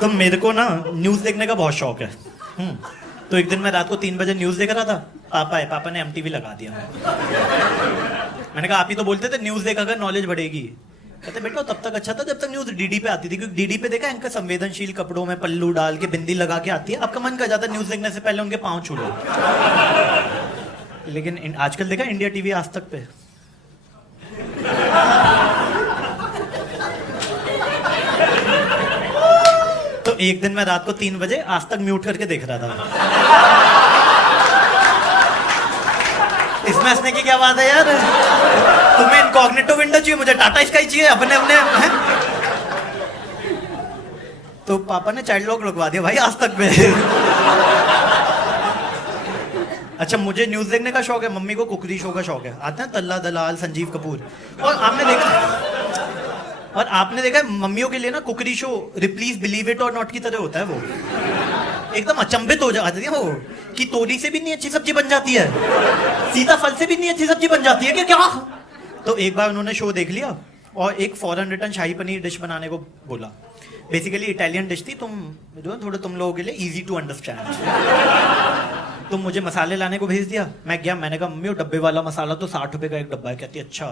तो मेरे को ना न्यूज़ देखने का बहुत शौक है। तो एक दिन मैं रात को 3 बजे न्यूज़ देख रहा था, पापा ने एमटीवी लगा दिया। मैंने कहा आप ही तो बोलते थे न्यूज़ देखा कर नॉलेज बढ़ेगी। कहते बेटा तब तक अच्छा था जब तक न्यूज़ डीडी पे आती थी, क्योंकि डीडी पे देखा इनका संवेदनशील कपड़ों में पल्लू डाल के बिंदी लगा के आती है, आपका मन कर जाता है न्यूज़ देखने से पहले उनके पाँव छू लो। लेकिन आजकल देखा इंडिया टीवी आज तक पे तो एक दिन मैं रात को 3 बजे आज तक म्यूट करके देख रहा था। इसमें हंसने की क्या बात है यार? तुम्हें इनकॉग्निटो विंडो चाहिए, मुझे टाटा स्काई चाहिए अपने अपने हैं? तो पापा ने चाइल्ड लॉक लगवा दिया भाई आज तक पे। अच्छा मुझे न्यूज़ देखने का शौक है, मम्मी को कुकरी शो का शौक है। आते हैं तल्ला दलाल, संजीव कपूर। और आपने देखा मम्मियों के लिए ना कुकरी शो प्लीज बिलीव इट और नॉट की तरह होता है। वो एकदम अचंभित हो जाती है वो कि तोरी से भी नहीं अच्छी सब्जी बन जाती है, सीताफल से भी नहीं अच्छी सब्जी बन जाती है कि क्या। तो एक बार उन्होंने शो देख लिया और एक फॉरेन रिटर्न शाही पनीर डिश बनाने को बोला। बेसिकली इटालियन डिश थी, थोड़े तुम लोगों के लिए इजी टू अंडरस्टैंड। तो मुझे मसाले लाने को भेज दिया, मैं गया, मैंने कहा मम्मी वो डब्बे वाला मसाला तो 60 रुपए का एक डब्बा है। कहती अच्छा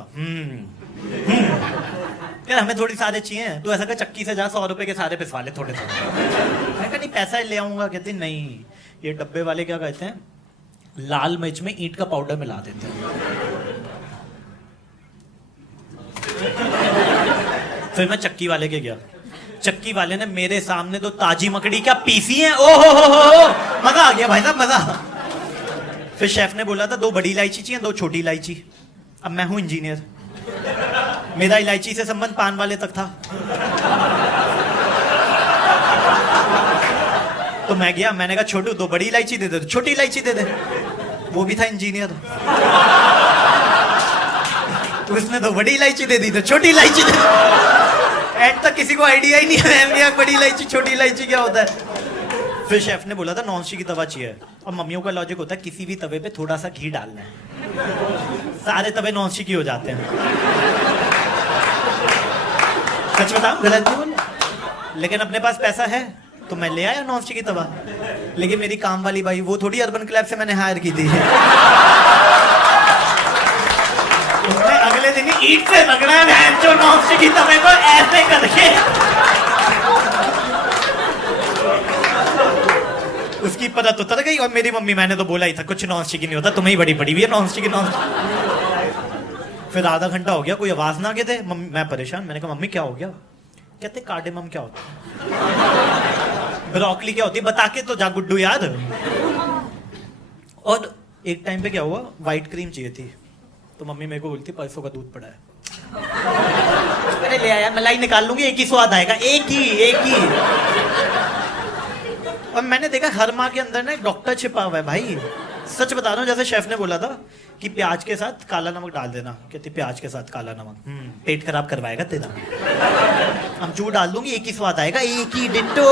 यार हमें थोड़ी सारे चाहिए, तो ऐसा कर चक्की से जा 100 रुपए के सारे पिसवा ले थोड़े थोड़े। मैं कहा नहीं पैसा ले आऊंगा। कहती नहीं, ये डब्बे वाले क्या कहते हैं, लाल मिर्च में ईंट का पाउडर मिला देते हैं। फिर मैं चक्की वाले के गया, चक्की वाले ने मेरे सामने तो ताजी मकड़ी क्या पीसी है, ओ हो मजा आ गया भाई साहब, मजा। फिर शेफ ने बोला था 2 बड़ी इलायची चाहिए 2 छोटी इलायची। अब मैं हूं इंजीनियर, मेरा इलायची से संबंध पान वाले तक था। तो मैं गया, मैंने कहा छोटू 2 बड़ी इलायची दे दे, छोटी इलायची दे दे। वो भी था इंजीनियर, तो उसने 2 बड़ी इलायची दे दी तो छोटी इलायची दे दी। एंड तक किसी को आइडिया ही नहीं है बड़ी इलायची छोटी इलायची क्या होता है। फिर शेफ ने बोला था नॉन स्टिक की तवा चाहिए, और मम्मियों का लॉजिक होता है किसी भी तवे पे थोड़ा सा घी डालना है, सारे तवे नॉन स्टिक ही हो जाते हैं। सच बताऊं, गलत नहीं बोल, लेकिन अपने पास पैसा है तो मैं ले आया नॉन स्टिक की तवा। लेकिन मेरी काम वाली भाई वो थोड़ी अर्बन क्लैब से मैंने हायर की थी, उसने अगले दिन ही ईंट से रगड़ा है जो नॉन स्टिक की तवे को ऐसे करके। उसकी पता तो उतर गई, और मेरी मम्मी, मैंने तो बोला ही था कुछ नॉन स्टिक नहीं होता, तुम्हें ही बड़ी पड़ी हुई है नॉन स्टिक नॉन। फिर आधा घंटा हो गया, कोई आवाज ना के थे। मैं परेशान, मैंने कहा मम्मी क्या हो गया? कहते कार्डेमम क्या होता है, ब्रोकली क्या होती है, बता के तो जा गुड्डू यार। और एक टाइम पे क्या हुआ, व्हाइट क्रीम चाहिए थी, तो मम्मी मेरे को बोलती परसों का दूध पड़ा है, मैंने ले आया, मलाई निकाल लूंगी, एक ही स्वाद आएगा, एक ही। और मैंने देखा हर माँ के अंदर ना एक डॉक्टर छिपा हुआ है भाई, सच बता रहा हूँ। जैसे शेफ ने बोला था कि प्याज के साथ काला नमक डाल देना, कहती प्याज के साथ काला नमक पेट खराब करवाएगा तेरा। हम जो डाल दूंगी एक ही स्वाद आएगा, एक ही डिट्टो।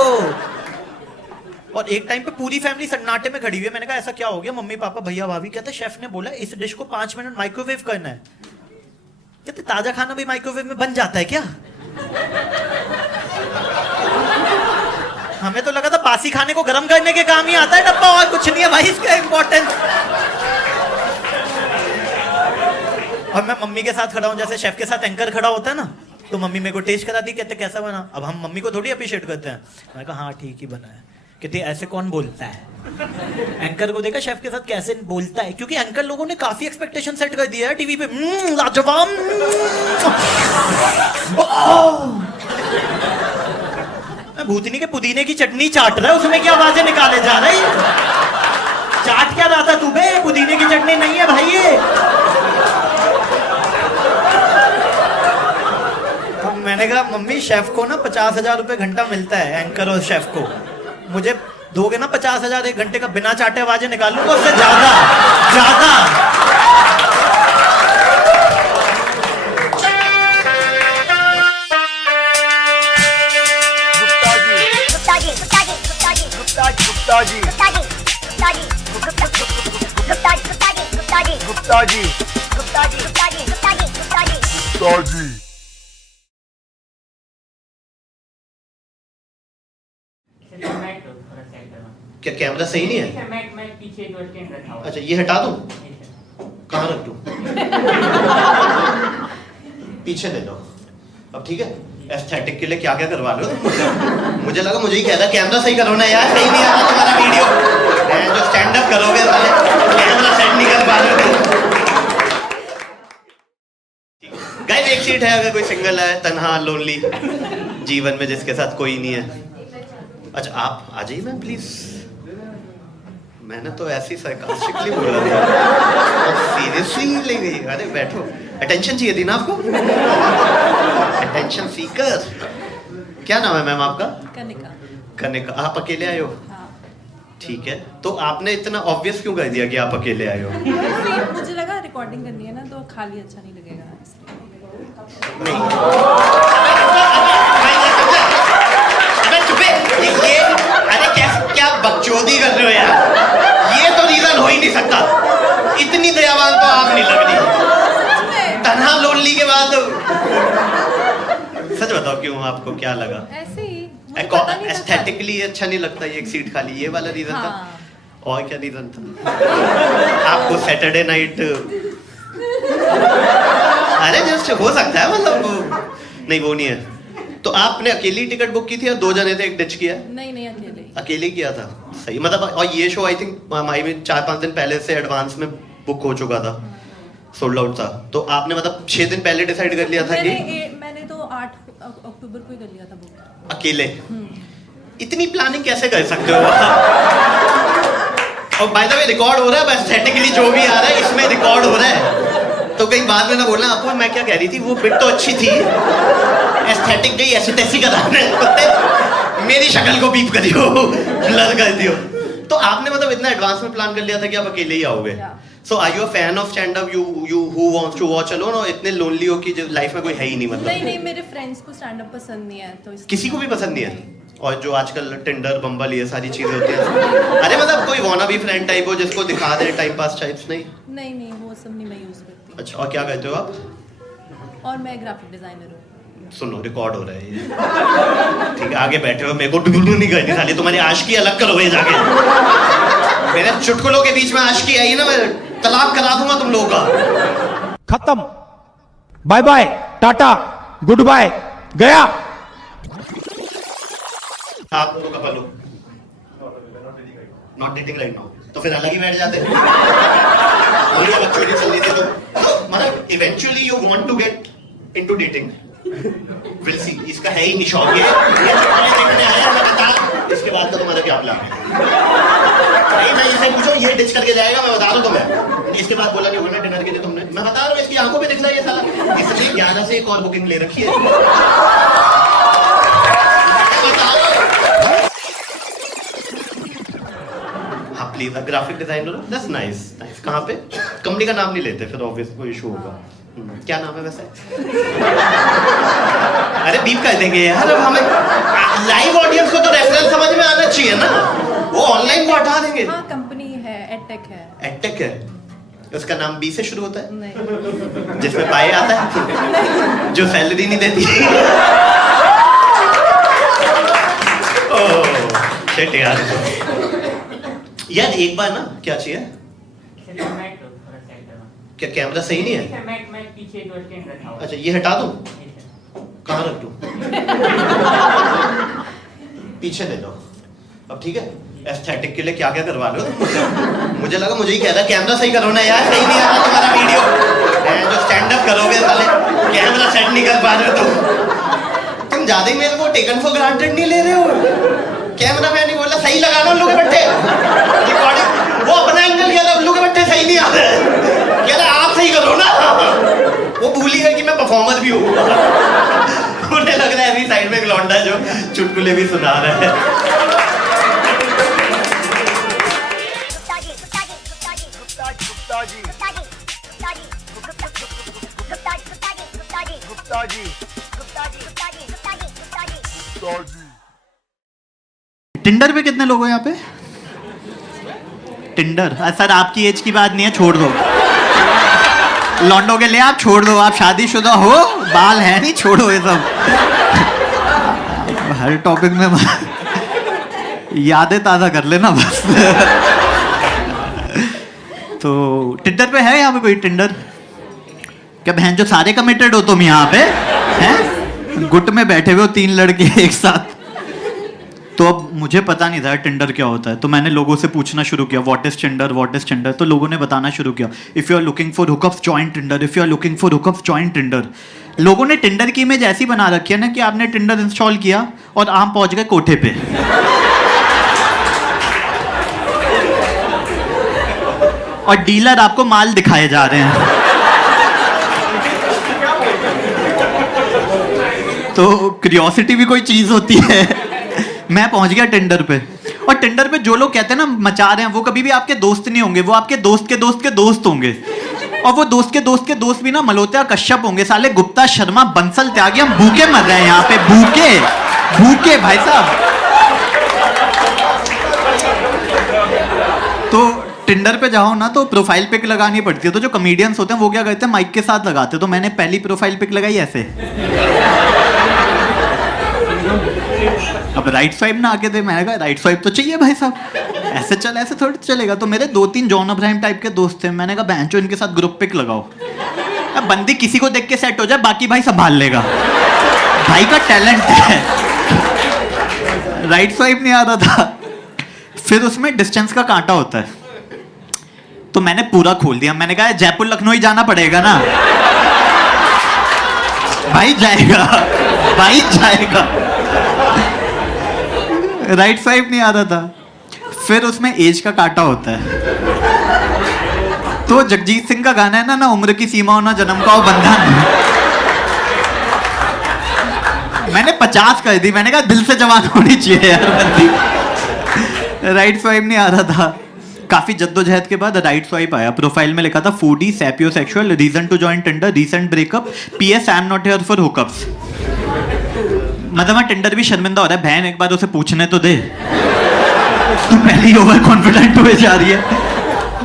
और एक टाइम पे पूरी फैमिली सन्नाटे में खड़ी हुई है। मैंने कहा ऐसा क्या हो गया? मम्मी पापा भैया भाभी। कहते शेफ ने बोला इस डिश को 5 मिनट माइक्रोवेव करना है। कहते ताजा खाना भी माइक्रोवेव में बन जाता है क्या? हमें तो लगा था बासी खाने को गर्म करने के काम ही आता है डब्बा, और कुछ नहीं है भाई इसका इंपॉर्टेंस। और मैं मम्मी के साथ खड़ा हूं, जैसे शेफ के साथ एंकर खड़ा होता है ना, तो मम्मी मेरे को टेस्ट कराती, कहते कैसा बना। अब हम मम्मी को थोड़ी अप्रिशिएट करते हैं। मैं कहा हाँ ठीक ही बना है। कहते ऐसे कौन बोलता है? एंकर को देखा शेफ के साथ कैसे बोलता है, क्योंकि एंकर लोगों ने काफी एक्सपेक्टेशन सेट कर दिया है टीवी पे। लाजवाब। भूतनी के पुदीने की चटनी चाट रहा है, उसमें क्या आवाजें निकाले जा रही है? चाट क्या रहा था तू बे? पुदीने की चटनी नहीं है भाई ये। मैंने कहा मम्मी शेफ को ना 50,000 रुपए घंटा मिलता है, एंकर और शेफ को। मुझे दोगे ना 50,000 एक घंटे का, बिना चाटे आवाजें निकालूंगा उससे ज्यादा। गुप्ता जी क्या कैमरा सही नहीं है? मैं पीछे जो स्टैंड रखा हुआ है। अच्छा, ये हटा दूं? कहाँ रख दूं? पीछे ले जाओ। अब ठीक है? एस्थेटिक के लिए क्या क्या करवा लो? मुझे लगा मुझे ही कहता कैमरा सही करो ना यार, सही नहीं आ रहा तुम्हारा वीडियो। जो स्टैंड अप करोगे साले कैमरा सेट नहीं कर पा रहे हो। गाइस, एक सीट है अगर कोई सिंगल है, तन्हा, लोनली, जीवन में जिसके साथ कोई नहीं है। अच्छा, आप आ जाइए मैम प्लीज। मैंने तो ऐसी sarcastically बोला था, सीरियसली ले गई। अरे बैठो, अटेंशन चाहिए थी ना आपको? Attention seeker. क्या नाम है मैम आपका? कनिका। कनिका। आप अकेले आए हो? हाँ। ठीक है, तो आपने इतना ऑब्वियस क्यों कर दिया कि आप अकेले आए हो? मुझे लगा रिकॉर्डिंग करनी है ना, तो खाली अच्छा नहीं लगेगा इसलिए। नहीं, अबे चुपे। ये अरे क्या बकचोदी कर रहे हो यार? ये तो रीजन हो ही नहीं सकता। इतनी दयावान तो आप नहीं लग रही। तन्हा लोनली के बाद सच बताओ क्यों, आपको क्या लगा? ऐसे ही मुझे पता नहीं था। एस्थेटिकली अच्छा नहीं लगता ये एक सीट खाली, ये वाला रीजन था? हाँ। और क्या रीजन था? आपको सैटरडे नाइट अरे जस्ट हो सकता है, मतलब नहीं वो नहीं है। तो आपने अकेली टिकट बुक की थी या दो जने थे एक डिच किया? नहीं अकेले ही। अकेले किया था, सही। मतलब और ये शो आई थिंक माई में 4-5 दिन पहले से एडवांस में बुक हो चुका था, सोल्ड आउट था। तो आपने मतलब 6 दिन पहले डिसाइड कर लिया था कि मैंने तो 8 अक्टूबर को ही कर लिया था बुक अकेले। इतनी प्लानिंग कैसे कर सकते हो? और बाय द वे रिकॉर्ड हो रहा है, एस्थेटिकली जो भी आ रहा है इसमें रिकॉर्ड हो रहा है, तो कहीं बाद में ना बोलना आपको मैं क्या कह रही थी। वो बिट तो अच्छी थी, एस्थेटिक गई ऐसी तैसी का था, मेरी शक्ल को बीप करियो, ब्लर कर दियो। तो आपने मतलब इतना एडवांस में प्लान कर लिया था कि आप अकेले ही आओगे। So are you a fan of stand up, you who wants to watch alone, और इतने लोनली हो कि लाइफ में कोई है ही नहीं? मतलब नहीं मेरे फ्रेंड्स को स्टैंड अप पसंद नहीं है, तो किसी को भी पसंद नहीं है। और जो आजकल टिंडर, बम्बल, ये सारी चीजें होती हैं, अरे मतलब कोई वाना भी फ्रेंड टाइप हो जिसको दिखा दे टाइम पास टाइप्स? नहीं वो सब नहीं मैं यूज करती। अच्छा, और क्या कहते हो आप? और मैं ग्राफिक डिजाइनर हूँ। सुनो, रिकॉर्ड हो रहा है ये, ठीक है? आगे बैठे हो, मेरे को डुबडू नहीं करनी साली, तुम्हारी आशिकी अलग करो ये जाके। मेरे चुटकुलों के बीच में आशिकी आई ना, मैं तलाक करा दूंगा तुम लोगों का। खत्म, बाय बाय, टाटा, गुड बाय, गया। आप लोग कपल हो, नॉट डेटिंग राइट नाउ, तो फिर अलग ही बैठ जाते। और ये बच्चों की चलनी थी तो मतलब eventually you want to get into dating. Will see, इसका है ही नहीं शौक ये देखने आया लगातार। इसके बाद का तुम्हारा क्या प्लान है? नहीं, मैं इसे पूछो, ये डिच करके जाएगा, मैं बता दूं तुम्हें। इसके बाद बोला नहीं होना डिनर के लिए तुमने, मैं बता रहा हूँ, इसकी आंखों पे दिख रहा है ये साला, इसलिए 11 से एक और बुकिंग ले रखी है। हाँ please, graphic designer, that's nice nice. कहाँ पे? कंपनी का नाम नहीं लेते, फिर ऑब्वियस कोई इशू होगा। क्या नाम है वैसे? अरे बीप कर देंगे यार, अब हमें लाइव ऑडियंस को तो रेफरेंस समझ में आना चाहिए ना, वो ऑनलाइन को हटा देंगे। हाँ, कंपनी है, एडटेक है। एडटेक है, उसका नाम बी से शुरू होता है? नहीं। जिसमें पाए आता है, जो सैलरी नहीं देती। ओह शिट यार। यार एक बार ना, क्या चाहिए? क्या कैमरा सही नहीं है? मैं पीछे जो स्टैंड रखा हुआ है। अच्छा, ये हटा दूं? कहाँ रख दूं? पीछे ले जाओ। अब ठीक है? एस्थेटिक के लिए क्या क्या करवा लो? मुझे लगा मुझे ही कहता कैमरा सही करो ना यार, सही नहीं आ रहा तुम्हारा वीडियो। जो स्टैंड अप करोगे साले कैमरा सेट नहीं कर पा रहे हो तुम ज्यादा ही मेरे को टेकन फॉर ग्रांटेड नहीं ले रहे हो। कैमरा मैन नहीं बोला सही लगा लो उल्लू के बट्टे, रिकॉर्डिंग वो अपना एंगल कह रहा उल्लू के बट्टे सही नहीं आ रहे, कह रहा आप सही करो ना। वो भूल ही गए कि मैं परफॉर्मर भी हूँ। उन्हें लग रहा है ऐसी साइड में एक लौंडा जो चुटकुले भी सुना रहा है। टिंडर पे कितने लोग हो यहाँ पे? टिंडर सर आपकी एज की बात नहीं है, छोड़ दो। लॉन्डो के लिए आप छोड़ दो, आप शादीशुदा हो, बाल है नहीं, छोड़ो ये सब। हर टॉपिक में यादें ताज़ा कर लेना बस। तो टिंडर पे है यहाँ पे कोई टिंडर? क्या बहन जो सारे कमिटेड हो तुम यहाँ पे हैं? गुट में बैठे हुए हो 3 लड़के एक साथ। तो अब मुझे पता नहीं था टिंडर क्या होता है, तो मैंने लोगों से पूछना शुरू किया what is Tinder, what is Tinder. तो लोगों ने बताना शुरू किया if you are looking for hookups join Tinder, if you are looking for hookups join Tinder. लोगों ने टिंडर की इमेज ऐसी बना रखी है ना कि आपने टिंडर इंस्टॉल किया और आप पहुंच गए कोठे पे। और डीलर आपको माल दिखाए जा रहे हैं। तो क्यूरियोसिटी भी कोई चीज होती है। मैं पहुंच गया टिंडर पे, और टिंडर पे जो लोग कहते हैं ना मचा रहे हैं, वो कभी भी आपके दोस्त नहीं होंगे, वो आपके दोस्त के दोस्त के दोस्त होंगे। और वो दोस्त के दोस्त भी ना मल्होत्रा कश्यप होंगे, साले गुप्ता शर्मा बंसल त्यागी। हम भूखे मर रहे हैं यहाँ पे, भूखे भूखे भाई साहब। तो टिंडर पे जाओ ना तो प्रोफाइल पिक लगानी पड़ती है। तो जो कॉमेडियंस होते हैं वो क्या करते हैं, माइक के साथ लगाते हैं। तो मैंने पहली प्रोफाइल पिक लगाई ऐसे। अब राइट स्वाइप ना आके दे, मैंने कहा राइट स्वाइप तो चाहिए भाई साहब, ऐसे थोड़ी चलेगा। तो मेरे 2-3 जॉन अब्राहम टाइप के दोस्त थे, मैंने कहा बहनचो इनके साथ ग्रुप पिक लगाओ। अब बंदी किसी को देख के सेट हो जाए, बाकी भाई संभाल लेगा, भाई का टैलेंट है। राइट स्वाइप नहीं आ रहा था। फिर उसमें डिस्टेंस का कांटा होता है, तो मैंने पूरा खोल दिया। मैंने कहा जयपुर लखनऊ ही जाना पड़ेगा ना, भाई जाएगा, भाई जाएगा। राइट स्वाइप नहीं आ रहा था। फिर उसमें एज का कांटा होता है। तो जगजीत सिंह का गाना है ना उम्र की सीमा हो ना जन्म का हो बंधन। मैंने 50 कर दी, मैंने कहा दिल से जवान होनी चाहिए यार बंदी। राइट स्वाइप नहीं आ रहा था। काफी जद्दोजहद के बाद राइट स्वाइप आया। प्रोफाइल में लिखा था foodie sapiosexual, reason to join Tinder, recent breakup, PS I am not here for hookups. मतलब टिंडर भी शर्मिंदा हो रहा है, बहन एक बार उसे पूछने तो दे, तू पहले ही ओवर कॉन्फिडेंट हुए जा रही है।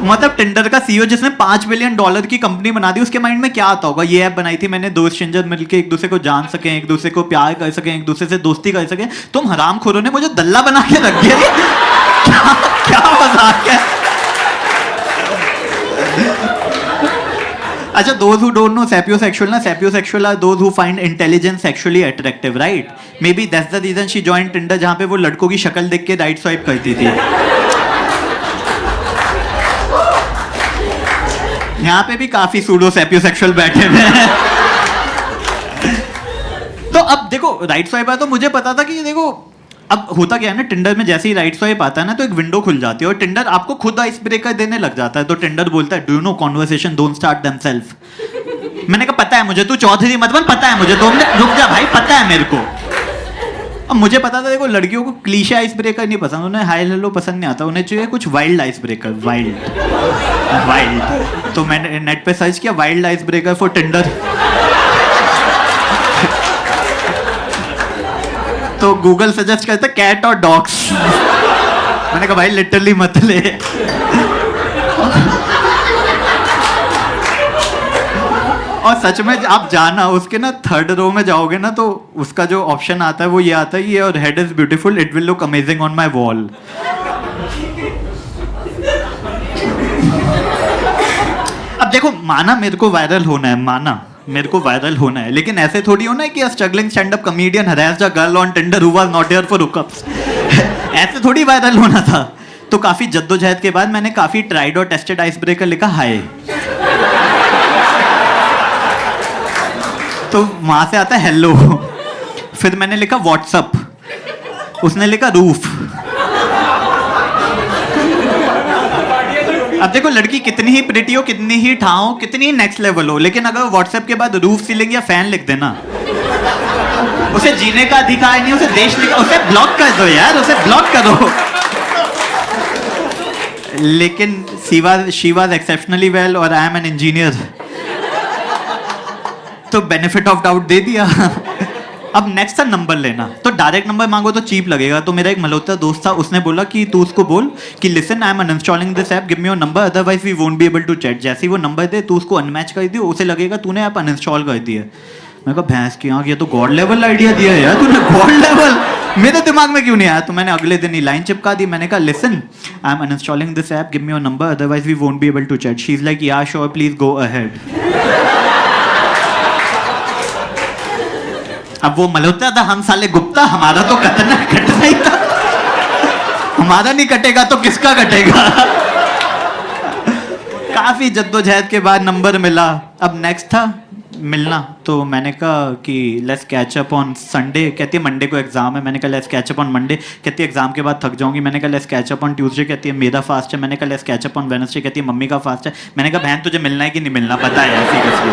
मतलब टिंडर का सीईओ जिसने $5 बिलियन की कंपनी बना दी, उसके माइंड में क्या आता होगा, ये ऐप बनाई थी मैंने, 2 स्ट्रेंजर मिलके एक दूसरे को जान सकें, एक दूसरे को प्यार कर सकें, एक दूसरे से दोस्ती कर सकें। तुम हरामखोरों ने मुझे दल्ला बना के रख दिया। क्या मजाक है। अच्छा, those who don't know sapiosexual ना, sapiosexual are those who find intelligence sexually attractive, right? Maybe that's the reason she joined Tinder, जहाँ पे वो लड़कों की शक्ल देख के राइट स्वाइप करती थी। यहाँ पे भी काफी सूडो सैपियोसेक्सुअल बैठे हुए हैं। तो अब देखो राइट स्वाइप आया, तो मुझे पता था कि देखो अब होता क्या है ना, टिंडर में जैसे ही राइट स्वाइप आता है ना तो एक विंडो खुल जाती है और टिंडर आपको खुद आइस ब्रेकर देने लग जाता है। तो टिंडर बोलता है do you know conversation don't start themselves. मैंने कहा पता है मुझे, तू चौधरी मत बन, पता है मुझे, 2 मिनट रुक जा भाई, पता है मेरे को। अब मुझे पता था देखो लड़कियों को क्लीशे आइस ब्रेकर नहीं पसंद, उन्हें हाई हेलो पसंद नहीं आता, उन्हें चाहिए कुछ वाइल्ड आइस ब्रेकर, वाइल्ड। तो मैंने नेट पे सर्च किया wild ice breaker for Tinder. तो गूगल सजेस्ट करता है कैट और डॉग्स। मैंने कहा भाई लिटरली मत ले। और सच में आप जाना उसके ना 3rd रो में जाओगे ना तो उसका जो ऑप्शन आता है वो ये आता है, ये और head is beautiful, it will look amazing on my wall. अब देखो माना मेरे को वायरल होना है, माना मेरे को वायरल होना है, लेकिन ऐसे थोड़ी होना है कि struggling stand up comedian harass a girl on Tinder who was not here for hookups. ऐसे थोड़ी वायरल होना था। तो काफी जद्दोजहद के बाद मैंने काफी ट्राइड और टेस्टेड आइस ब्रेकर लिखा हाय। तो वहां से आता है हेलो। फिर मैंने लिखा व्हाट्सअप, उसने लिखा रूफ। अब देखो लड़की कितनी ही प्रिटी हो, कितनी ही ठाओ, कितनी ही नेक्स्ट लेवल हो, लेकिन अगर व्हाट्सएप के बाद रूफ सीलिंग या फैन लिख देना, उसे जीने का अधिकार नहीं, उसे देश उसे ब्लॉक कर दो यार, उसे ब्लॉक करो। लेकिन शी वाज एक्सेप्शनली वेल और आई एम एन इंजीनियर, तो बेनिफिट ऑफ डाउट दे दिया। अब नेक्स्ट था नंबर लेना। तो डायरेक्ट नंबर मांगो तो चीप लगेगा। तो मेरा एक मल्होत्रा दोस्त था, उसने बोला कि तू उसको बोल कि listen I am uninstalling this app, give me your number otherwise we won't be able to chat. जैसे ही वो नंबर दे तू उसको अनमैच कर दियो, उसे लगेगा तूने ऐप अनइंस्टॉल कर दिया। मैं कहा भैंस की आँख, ये तो गॉड लेवल आइडिया दिया है यार तूने, गॉड लेवल। मेरे दिमाग में क्यों नहीं आया? तो मैंने अगले दिन ही लाइन चिपका दी. मैंने कहा listen, I am uninstalling this app, give me your number, otherwise we won't be able to chat. She is like yeah sure, please go ahead. अब वो मल्होत्रा था, हम साले गुप्ता, हमारा तो कटना ही था. हमारा नहीं कटेगा तो किसका कटेगा? काफी जद्दोजहद के बाद नंबर मिला. अब नेक्स्ट था मिलना. तो मैंने कहा कि let's catch up on Sunday. कहती है मंडे को एग्जाम है. मैंने कहा let's catch up on Monday. कहती है एग्जाम के बाद थक जाऊंगी. मैंने कहा let's catch up on Tuesday. कहती है मेरा फास्ट है. मैंने कहा let's catch up on Wednesday. कहती है मम्मी का फास्ट है. मैंने कहा बहन तुझे मिलना है कि नहीं मिलना, पता है सीरियसली.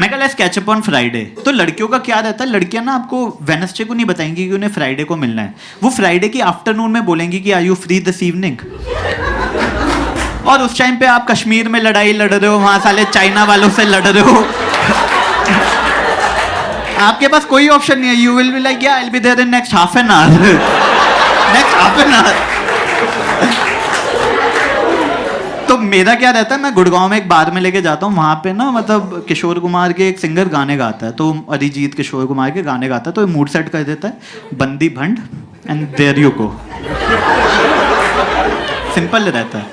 मैं कहा let's catch up on Friday. तो लड़कियों का क्या रहता है, लड़कियां ना आपको वेडनेसडे को नहीं बताएंगी कि उन्हें फ्राइडे को मिलना है. वो फ्राइडे की आफ्टरनून में बोलेंगी कि are you free this evening. और उस टाइम पे आप कश्मीर में लड़ाई लड़ रहे हो, वहां साले चाइना वालों से लड़ रहे हो. आपके पास कोई ऑप्शन नहीं है. You will be like yeah I will be there in next half an hour. Next half an hour. तो मेरा क्या रहता है, मैं गुड़गांव में एक बार में लेके जाता हूँ. वहाँ पे ना मतलब किशोर कुमार के एक सिंगर गाने गाता है. तो अरिजीत किशोर कुमार के गाने गाता है. तो मूड सेट कर देता है बंदी भंड and there you go. Simple रहता है.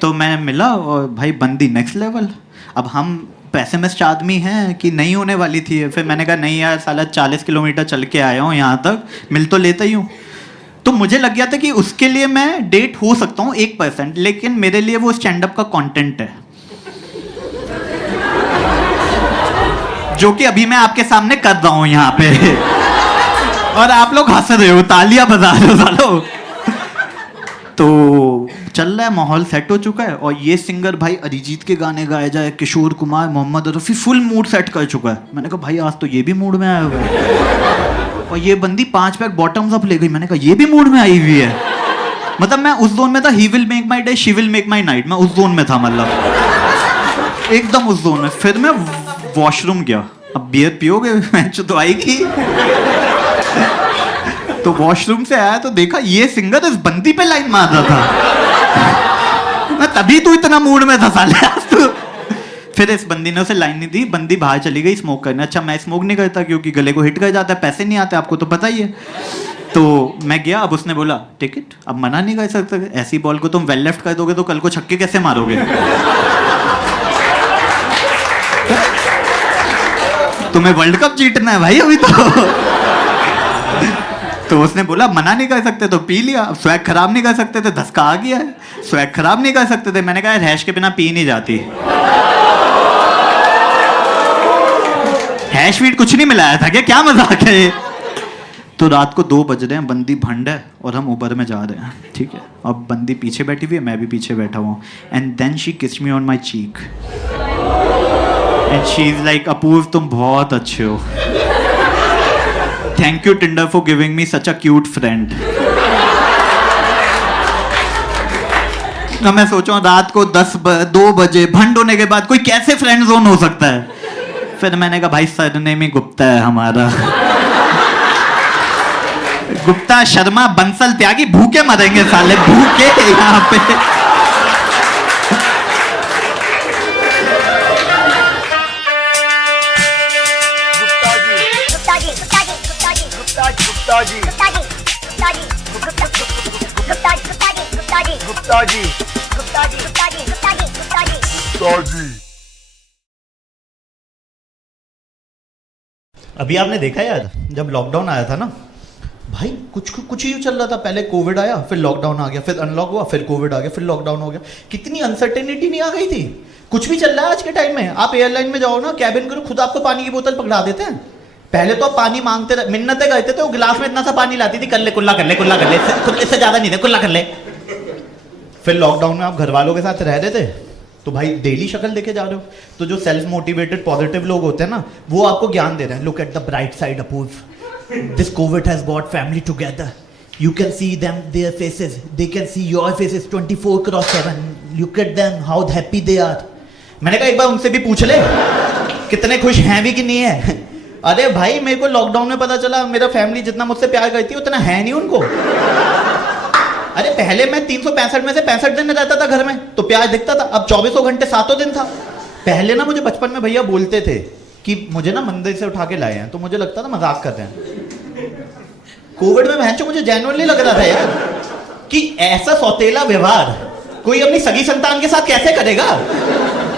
तो मैं मिला और भाई बंदी नेक्स्ट लेवल. अब हम पैसेमिस्ट आदमी हैं कि नहीं होने वाली थी. फिर मैंने कहा नहीं यार साला 40 किलोमीटर चल के आया हूँ यहाँ तक, मिल तो लेता ही हूँ. तो मुझे लग गया था कि उसके लिए मैं डेट हो सकता हूँ 1%, लेकिन मेरे लिए वो स्टैंड अप का कंटेंट है जो कि अभी मैं आपके सामने कर रहा हूँ यहाँ पे. और आप लोग हंस रहे हो, तालियां बजा रहे हो सालो. तो चल रहा है, माहौल सेट हो चुका है. और ये सिंगर भाई अरिजीत के गाने गाए जाए, Kishore Kumar, Mohammed Rafi, full mood set कर चुका है. मैंने कहा भाई आज तो ये भी मूड में आया हुआ है. और ये बंदी 5 पैक बॉटम्स अप ले गई. मैंने कहा ये भी मूड में आई हुई है. मतलब मैं उस जोन में था, he will make my day, she will make my night. मैं उस जोन में था, मतलब एकदम उस जोन में. फिर मैं वॉशरूम गया. अब बियर पियोगे तो आएगी. तो वॉशरूम से आया तो देखा ये सिंगर इस बंदी पे लाइन मार रहा था. मैं तभी तो इतना मूड में था साले. फिर इस बंदी ने उसे लाइन नहीं दी. बंदी बाहर चली गई स्मोक करने. अच्छा मैं स्मोक नहीं करता क्योंकि गले को हिट कर जाता है, पैसे नहीं आते, आपको तो पता ही है. तो मैं गया. अब उसने बोला टिकट. अब मना नहीं कर सकते. ऐसी बॉल को तुम वेल लेफ्ट कर दोगे तो कल को छक्के कैसे मारोगे. तुम्हें वर्ल्ड कप जीतना है भाई अभी तो उसने बोला मना नहीं कर सकते तो पी लिया. अब स्वैग खराब नहीं कर सकते थे, धसका आ गया है. स्वैग खराब नहीं कर सकते थे. मैंने कहा हैश के बिना पी नहीं जाती. हैश वीट कुछ नहीं मिलाया था क्या मजाक है. तो रात को 2 बज रहे हैं, बंदी भंड है और हम ऊबर में जा रहे हैं. ठीक है. अब बंदी पीछे बैठी हुई है, मैं भी पीछे बैठा हुआ. And then she kissed me on my cheek and she is like Apoorv तुम बहुत अच्छे हो. Thank you Tinder for giving me such a cute friend. मैं सोचा रात को 2 बजे भंड होने के बाद कोई कैसे फ्रेंड जोन हो सकता है. फिर मैंने कहा भाई सरनेम ही गुप्ता है हमारा. गुप्ता शर्मा बंसल त्यागी. भूखे मरेंगे साले, भूखे यहाँ पे. अभी आपने देखा यार, जब लॉकडाउन आया था ना भाई, कुछ ही चल रहा था. पहले कोविड आया, फिर लॉकडाउन आ गया, फिर अनलॉक हुआ, फिर कोविड आ गया, फिर लॉकडाउन हो गया. कितनी अनसर्टेनिटी नहीं आ गई थी. कुछ भी चल रहा है आज के टाइम में. आप एयरलाइन में जाओ ना, कैबिन करो, खुद आपको पानी की बोतल पकड़ा देते हैं. पहले तो आप पानी मांगते रहे, मिन्नतें करते थे. वो गिलास में इतना सा पानी लाती थी, कर ले कुल्ला कर ले, कुल्ला कर ले, इससे ज्यादा नहीं दे, कुल्ला कर ले. फिर लॉकडाउन में आप घर वालों के साथ रह रहे थे तो भाई डेली शक्ल देखे जा रहे हो. तो जो सेल्फ मोटिवेटेड पॉजिटिव लोग होते हैं ना, वो आपको ज्ञान दे रहे हैं. Look at the bright side Apoorv, this Covid has brought family together. You can see them, their faces, they can see your faces 24/7. Look at them how happy they are. मैंने कहा एक बार उनसे भी पूछ ले कितने खुश हैं भी कि नहीं है. अरे भाई मेरे को लॉकडाउन में पता चला मेरा फैमिली जितना मुझसे प्यार करती है उतना है नहीं उनको. अरे पहले मैं 365 में से 65 दिन रहता था घर में तो प्यार दिखता था. अब 24 घंटे 7 दिन था. पहले ना मुझे बचपन में भैया बोलते थे कि मुझे ना मंदिर से उठा के लाए हैं, तो मुझे लगता था मजाक कर रहे हैं. कोविड में बहन मुझे जेन्युइनली लग रहा था यार कि ऐसा सौतेला व्यवहार कोई अपनी सगी संतान के साथ कैसे करेगा।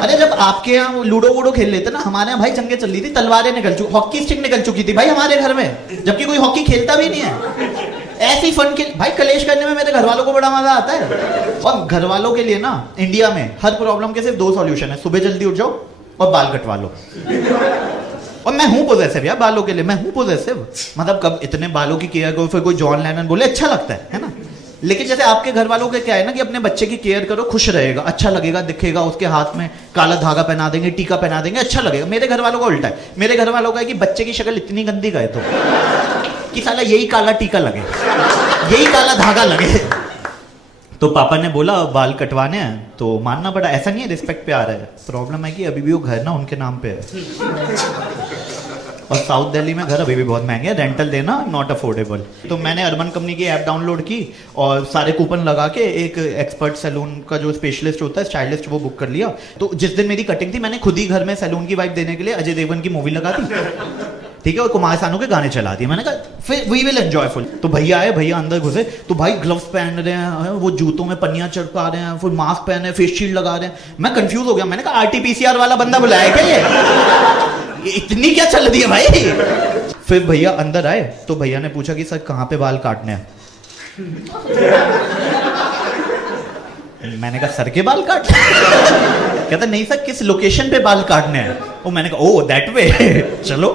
अरे जब आपके यहाँ लूडो वूडो खेल लेते ना, हमारे यहाँ भाई जंगे चल रही थी, तलवारें निकल चुकी, हॉकी स्टिक निकल चुकी थी भाई हमारे घर में, जबकि कोई हॉकी खेलता भी नहीं है। ऐसी फन के भाई कलेश करने में मेरे घर वालों को बड़ा मजा आता है। और घर वालों के लिए ना इंडिया में हर प्रॉब्लम के सिर्फ 2 सॉल्यूशन है, सुबह जल्दी उठ जाओ और बाल कटवा लो। और मैं हूं पॉजेसिव यार बालों के लिए, मैं हूं पॉजेसिव, मतलब कब इतने बालों की केयर करो, फिर कोई जॉन लेनन बोले अच्छा लगता है ना। लेकिन जैसे आपके घर वालों के क्या है ना कि अपने बच्चे की केयर करो, खुश रहेगा, अच्छा लगेगा, दिखेगा, उसके हाथ में काला धागा पहना देंगे, टीका पहना देंगे, अच्छा लगेगा। मेरे घर वालों का उल्टा है, मेरे घर वालों का है कि बच्चे की शक्ल इतनी गंदी गए तो कि साला यही काला टीका लगे, यही काला धागा लगे। तो पापा ने बोला बाल कटवाने हैं, तो मानना पड़ा। ऐसा नहीं है रिस्पेक्ट पे आ रहा है, प्रॉब्लम है कि अभी भी वो घर ना उनके नाम पे है और साउथ दिल्ली में घर अभी भी बहुत महंगे हैं, रेंटल देना नॉट अफोर्डेबल। तो मैंने अर्बन कंपनी की ऐप डाउनलोड की और सारे कूपन लगा के एक एक्सपर्ट सैलून का जो स्पेशलिस्ट होता है, स्टाइलिस्ट, वो बुक कर लिया। तो जिस दिन मेरी कटिंग थी मैंने खुद ही घर में सैलून की वाइब देने के लिए अजय देवगन की मूवी लगा दी, ठीक है, और कुमार सानू के गाने चला दिए। मैंने कहा फिर वी विल एंजॉयफुल। तो भैया आए, भैया अंदर घुसे तो भाई ग्लव्स पहन रहे हैं, वो जूतों में पन्नियां चढ़का रहे हैं, फिर मास्क पहने, फेस शील्ड लगा रहे हैं। मैं कंफ्यूज हो गया, मैंने कहा RT-PCR वाला बंदा बुलाया क्या ये इतनी क्या चल रही है भाई। फिर भैया अंदर आए तो भैया ने पूछा कि सर कहाँ पे बाल काटने हैं। मैंने कहा सर के बाल काटने कहता नहीं सर किस लोकेशन पे बाल काटने हैं। वो मैंने कहा ओ दैट वे चलो।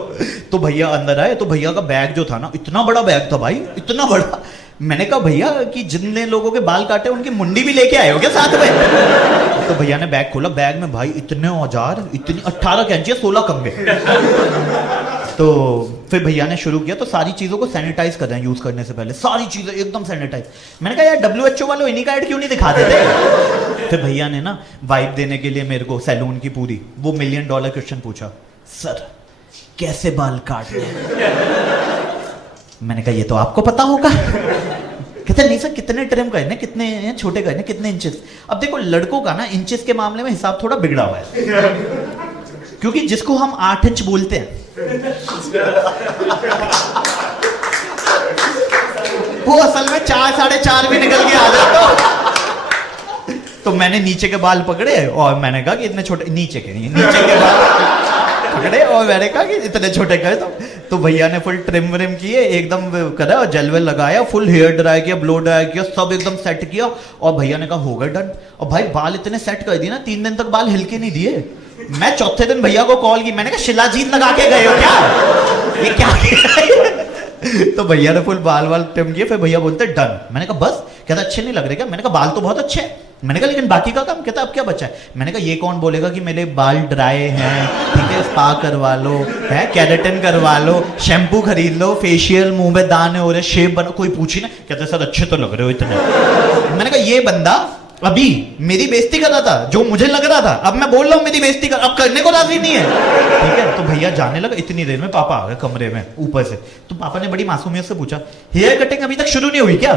तो भैया अंदर आए तो भैया का बैग जो था ना, इतना बड़ा बैग था भाई, इतना बड़ा। मैंने कहा भैया कि जितने लोगों के बाल काटे उनकी मुंडी भी लेके आए हो क्या साथ में। तो भैया ने बैग खोला, बैग में भाई इतने औजार, इतनी 18 कैंची, 16 कंघे। तो फिर भैया ने शुरू किया, तो सारी चीजों को सैनिटाइज कर रहे हैं यूज करने से पहले, सारी चीजें एकदम सैनिटाइज। मैंने कहा यार WHO वालों इन्हीं का ऐड क्यों नहीं दिखा देते। फिर भैया ने ना वाइब देने के लिए मेरे को सैलून की पूरी वो $1 मिलियन क्वेश्चन पूछा, सर कैसे बाल काटने हैं। मैंने कहा ये तो आपको पता होगा। कहते नहीं सर कितने ट्रिम करने, कितने छोटे करने, कितने इंचेस। अब देखो लड़कों का ना इंचेस के मामले में हिसाब थोड़ा बिगड़ा हुआ है, क्योंकि जिसको हम 8 इंच बोलते हैं वो असल में 4 साढ़े 4 भी निकल के आ जाता। तो मैंने नीचे के बाल पकड़े और मैंने कहा कि इतने छोटे, नीचे के नहीं, नीचे के बाल पकड़े और मैंने कहा कि इतने छोटे कर दो। तो भैया ने फुल ट्रिम व्रिम किए, एकदम करा और जेल वेल लगाया, फुल हेयर ड्राई किया, ब्लो ड्राई किया, सब एकदम सेट किया। और भैया ने कहा हो गया डन। और भाई बाल इतने सेट कर दिए ना, 3 दिन तक बाल हिलके नहीं दिए। मैं चौथे दिन भैया को कॉल की, मैंने कहा शिलाजीत लगा के गए हो क्या, ये क्या किया। तो भैया ने फुल बाल वाल ट्रिम किए। फिर भैया बोलते डन। मैंने कहा बस। कहता अच्छे नहीं लग रहे क्या। मैंने कहा बाल तो बहुत अच्छे हैं। मैंने कहा लेकिन बाकी का काम। कहता अब क्या बचा है। मैंने कहा ये कौन बोलेगा कि मेरे बाल ड्राई हैं, ठीक है, स्पा करवा लो, है केराटिन करवा लो, शैम्पू खरीद लो, फेशियल, मुंह में दाने हो रहे, शेप बनो, कोई पूछी ना। कहते सर अच्छे तो लग रहे हो इतने। मैंने कहा ये बंदा अभी मेरी बेइज्जती कर रहा था, जो मुझे लग रहा था, अब मैं बोल रहा हूँ मेरी बेइज्जती कर, अब करने को राजी नहीं है, ठीक है। तो भैया जाने लगा। इतनी देर में पापा आ गए कमरे में ऊपर से। तो पापा ने बड़ी मासूमियत से पूछा हेयर कटिंग अभी तक शुरू नहीं हुई क्या।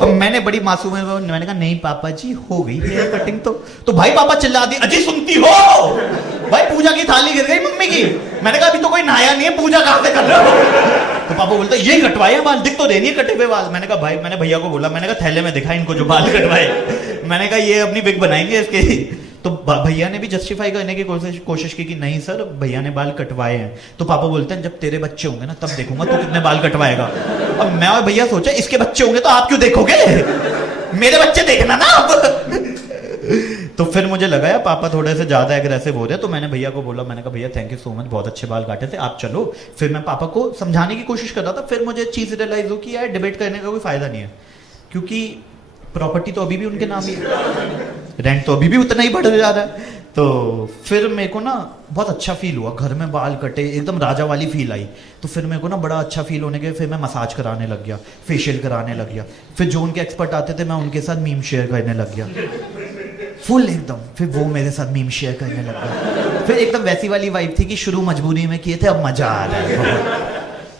और मैंने बड़ी मासूमियत में मैंने कहा नहीं पापा जी हो गई हेयर कटिंग तो भाई पापा चिल्ला दिए अजय सुनती हो भाई पूजा की थाली गिर गई मम्मी की। मैंने कहा अभी तो कोई नहाया नहीं है, पूजा कहां से कर रहे हो। तो पापा बोलते ये कटवाए बाल, दिख तो रहे नहीं कटे हुए बाल। मैंने कहा भाई, मैंने भैया को बोला, मैंने कहा थैले में दिखा इनको जो बाल कटवाए। मैंने कहा ये अपनी विग बनाएंगे इसके। तो भैया ने भी जस्टिफाई करने की कोशिश की कि नहीं सर भैया ने बाल कटवाए हैं। तो पापा बोलते हैं जब तेरे बच्चे होंगे ना तब देखूंगा तू कितने बाल कटवाएगा। अब मैं और भैया सोचा इसके बच्चे होंगे तो आप क्यों देखोगे, मेरे बच्चे देखना ना अब। तो फिर मुझे लगा यार पापा थोड़े से ज्यादा एग्रेसिव हो रहे हैं। तो मैंने भैया को बोला, मैंने कहा भैया थैंक यू सो मच, बहुत अच्छे बाल काटे थे, आप चलो। फिर मैं पापा को समझाने की कोशिश कर रहा था। फिर मुझे चीज रियलाइज हो कि यार डिबेट करने का कोई फायदा नहीं है, क्योंकि प्रॉपर्टी तो अभी भी उनके नाम ही है, रेंट तो अभी भी उतना ही बढ़ जा रहा है। तो फिर मेरे को ना बहुत अच्छा फील हुआ, घर में बाल कटे एकदम राजा वाली फील आई। तो फिर मेरे को ना बड़ा अच्छा फील होने के फिर मैं मसाज कराने लग गया, फेशियल कराने लग गया। फिर जो उनके एक्सपर्ट आते थे मैं उनके साथ मीम शेयर करने लग गया फुल एकदम। फिर वो मेरे साथ मीम शेयर करने लग गया। फिर एकदम वैसी वाली वाइब थी कि शुरू मजबूरी में किए थे, अब मजा आ रहा है।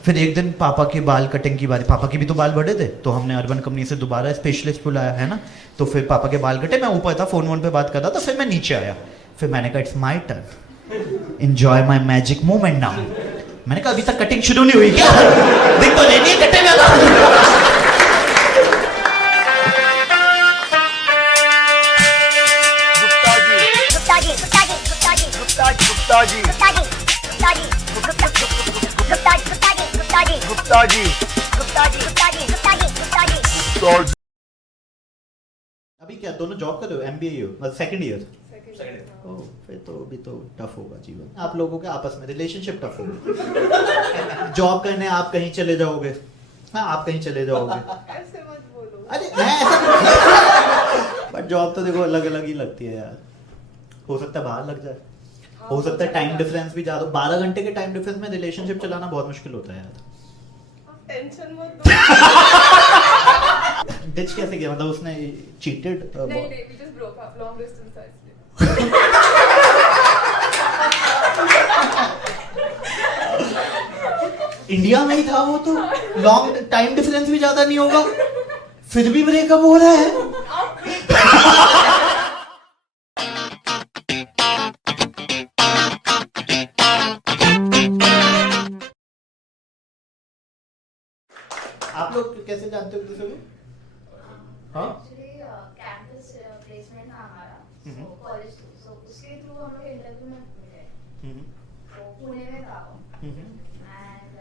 फिर एक दिन पापा के बाल कटिंग की बारी, पापा के भी तो बाल बड़े थे, तो हमने अर्बन कंपनी से दोबारा स्पेशलिस्ट बुलाया है ना। तो फिर पापा के बाल कटे, मैं ऊपर था फोन पे बात कर रहा था। फिर मैं नीचे आया, फिर मैंने कहा it's my turn, enjoy my magic moment now. मैंने कहा अभी तक कटिंग शुरू नहीं हुई क्या? दिख तो लेनी है कटे में अभी क्या दोनों जॉब कर रहे हो? एमबीए हो मतलब सेकंड ईयर? ओह फिर तो अभी तो टफ होगा जीवन आप लोगों के आपस में रिलेशनशिप टफ होगा जॉब करने आप कहीं चले जाओगे हाँ आप कहीं चले जाओगे ऐसे मत बोलो अरे मैं ऐसा बट जॉब तो देखो अलग अलग ही लगती है यार हो सकता है बाहर लग जाए हो सकता है टाइम डिफरेंस भी ज्यादा 12 घंटे के टाइम डिफरेंस में रिलेशनशिप चलाना बहुत मुश्किल होता है यार टेंशन मत लो डिच कैसे किया मतलब उसने चीटेड नहीं we just broke up long distance था इसलिए इंडिया में ही था वो तो लॉन्ग टाइम डिफरेंस भी ज्यादा नहीं होगा फिर भी ब्रेकअप हो रहा है आप लोग कैसे जानते हो दूसरे को हाँ कैंपस प्लेसमेंट था हमारा कॉलेज सो उसके थ्रू हम लोग इंटरव्यू में मिले तो पुणे में था वो एंड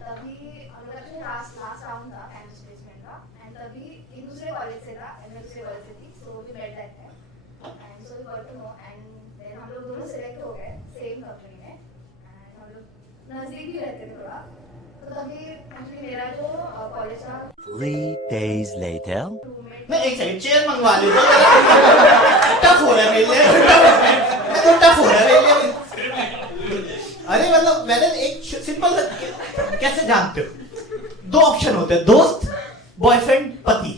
तभी हम लोग का लास्ट राउंड था कैंपस प्लेसमेंट का एंड तभी एक दूसरे कॉलेज से था एंड मैं दूसरे कॉलेज से थी so we met that time and so we got to know and then हम लोग दोनों सिलेक्ट हो गए सेम कंपनी में एंड हम लोग नजदीक भी रहते थे थोड़ा तो तभी एक्चुअली मेरा जो कॉलेज था 3 days later. मैं एक सेकंड चेयर मंगवा लेता हूँ टफ हो रहा है मेरे लिए मैं तो टफ हो रहा है मेरे लिए अरे मतलब मैंने एक सिंपल कैसे जानते हो 2 ऑप्शन होते हैं दोस्त बॉयफ्रेंड पति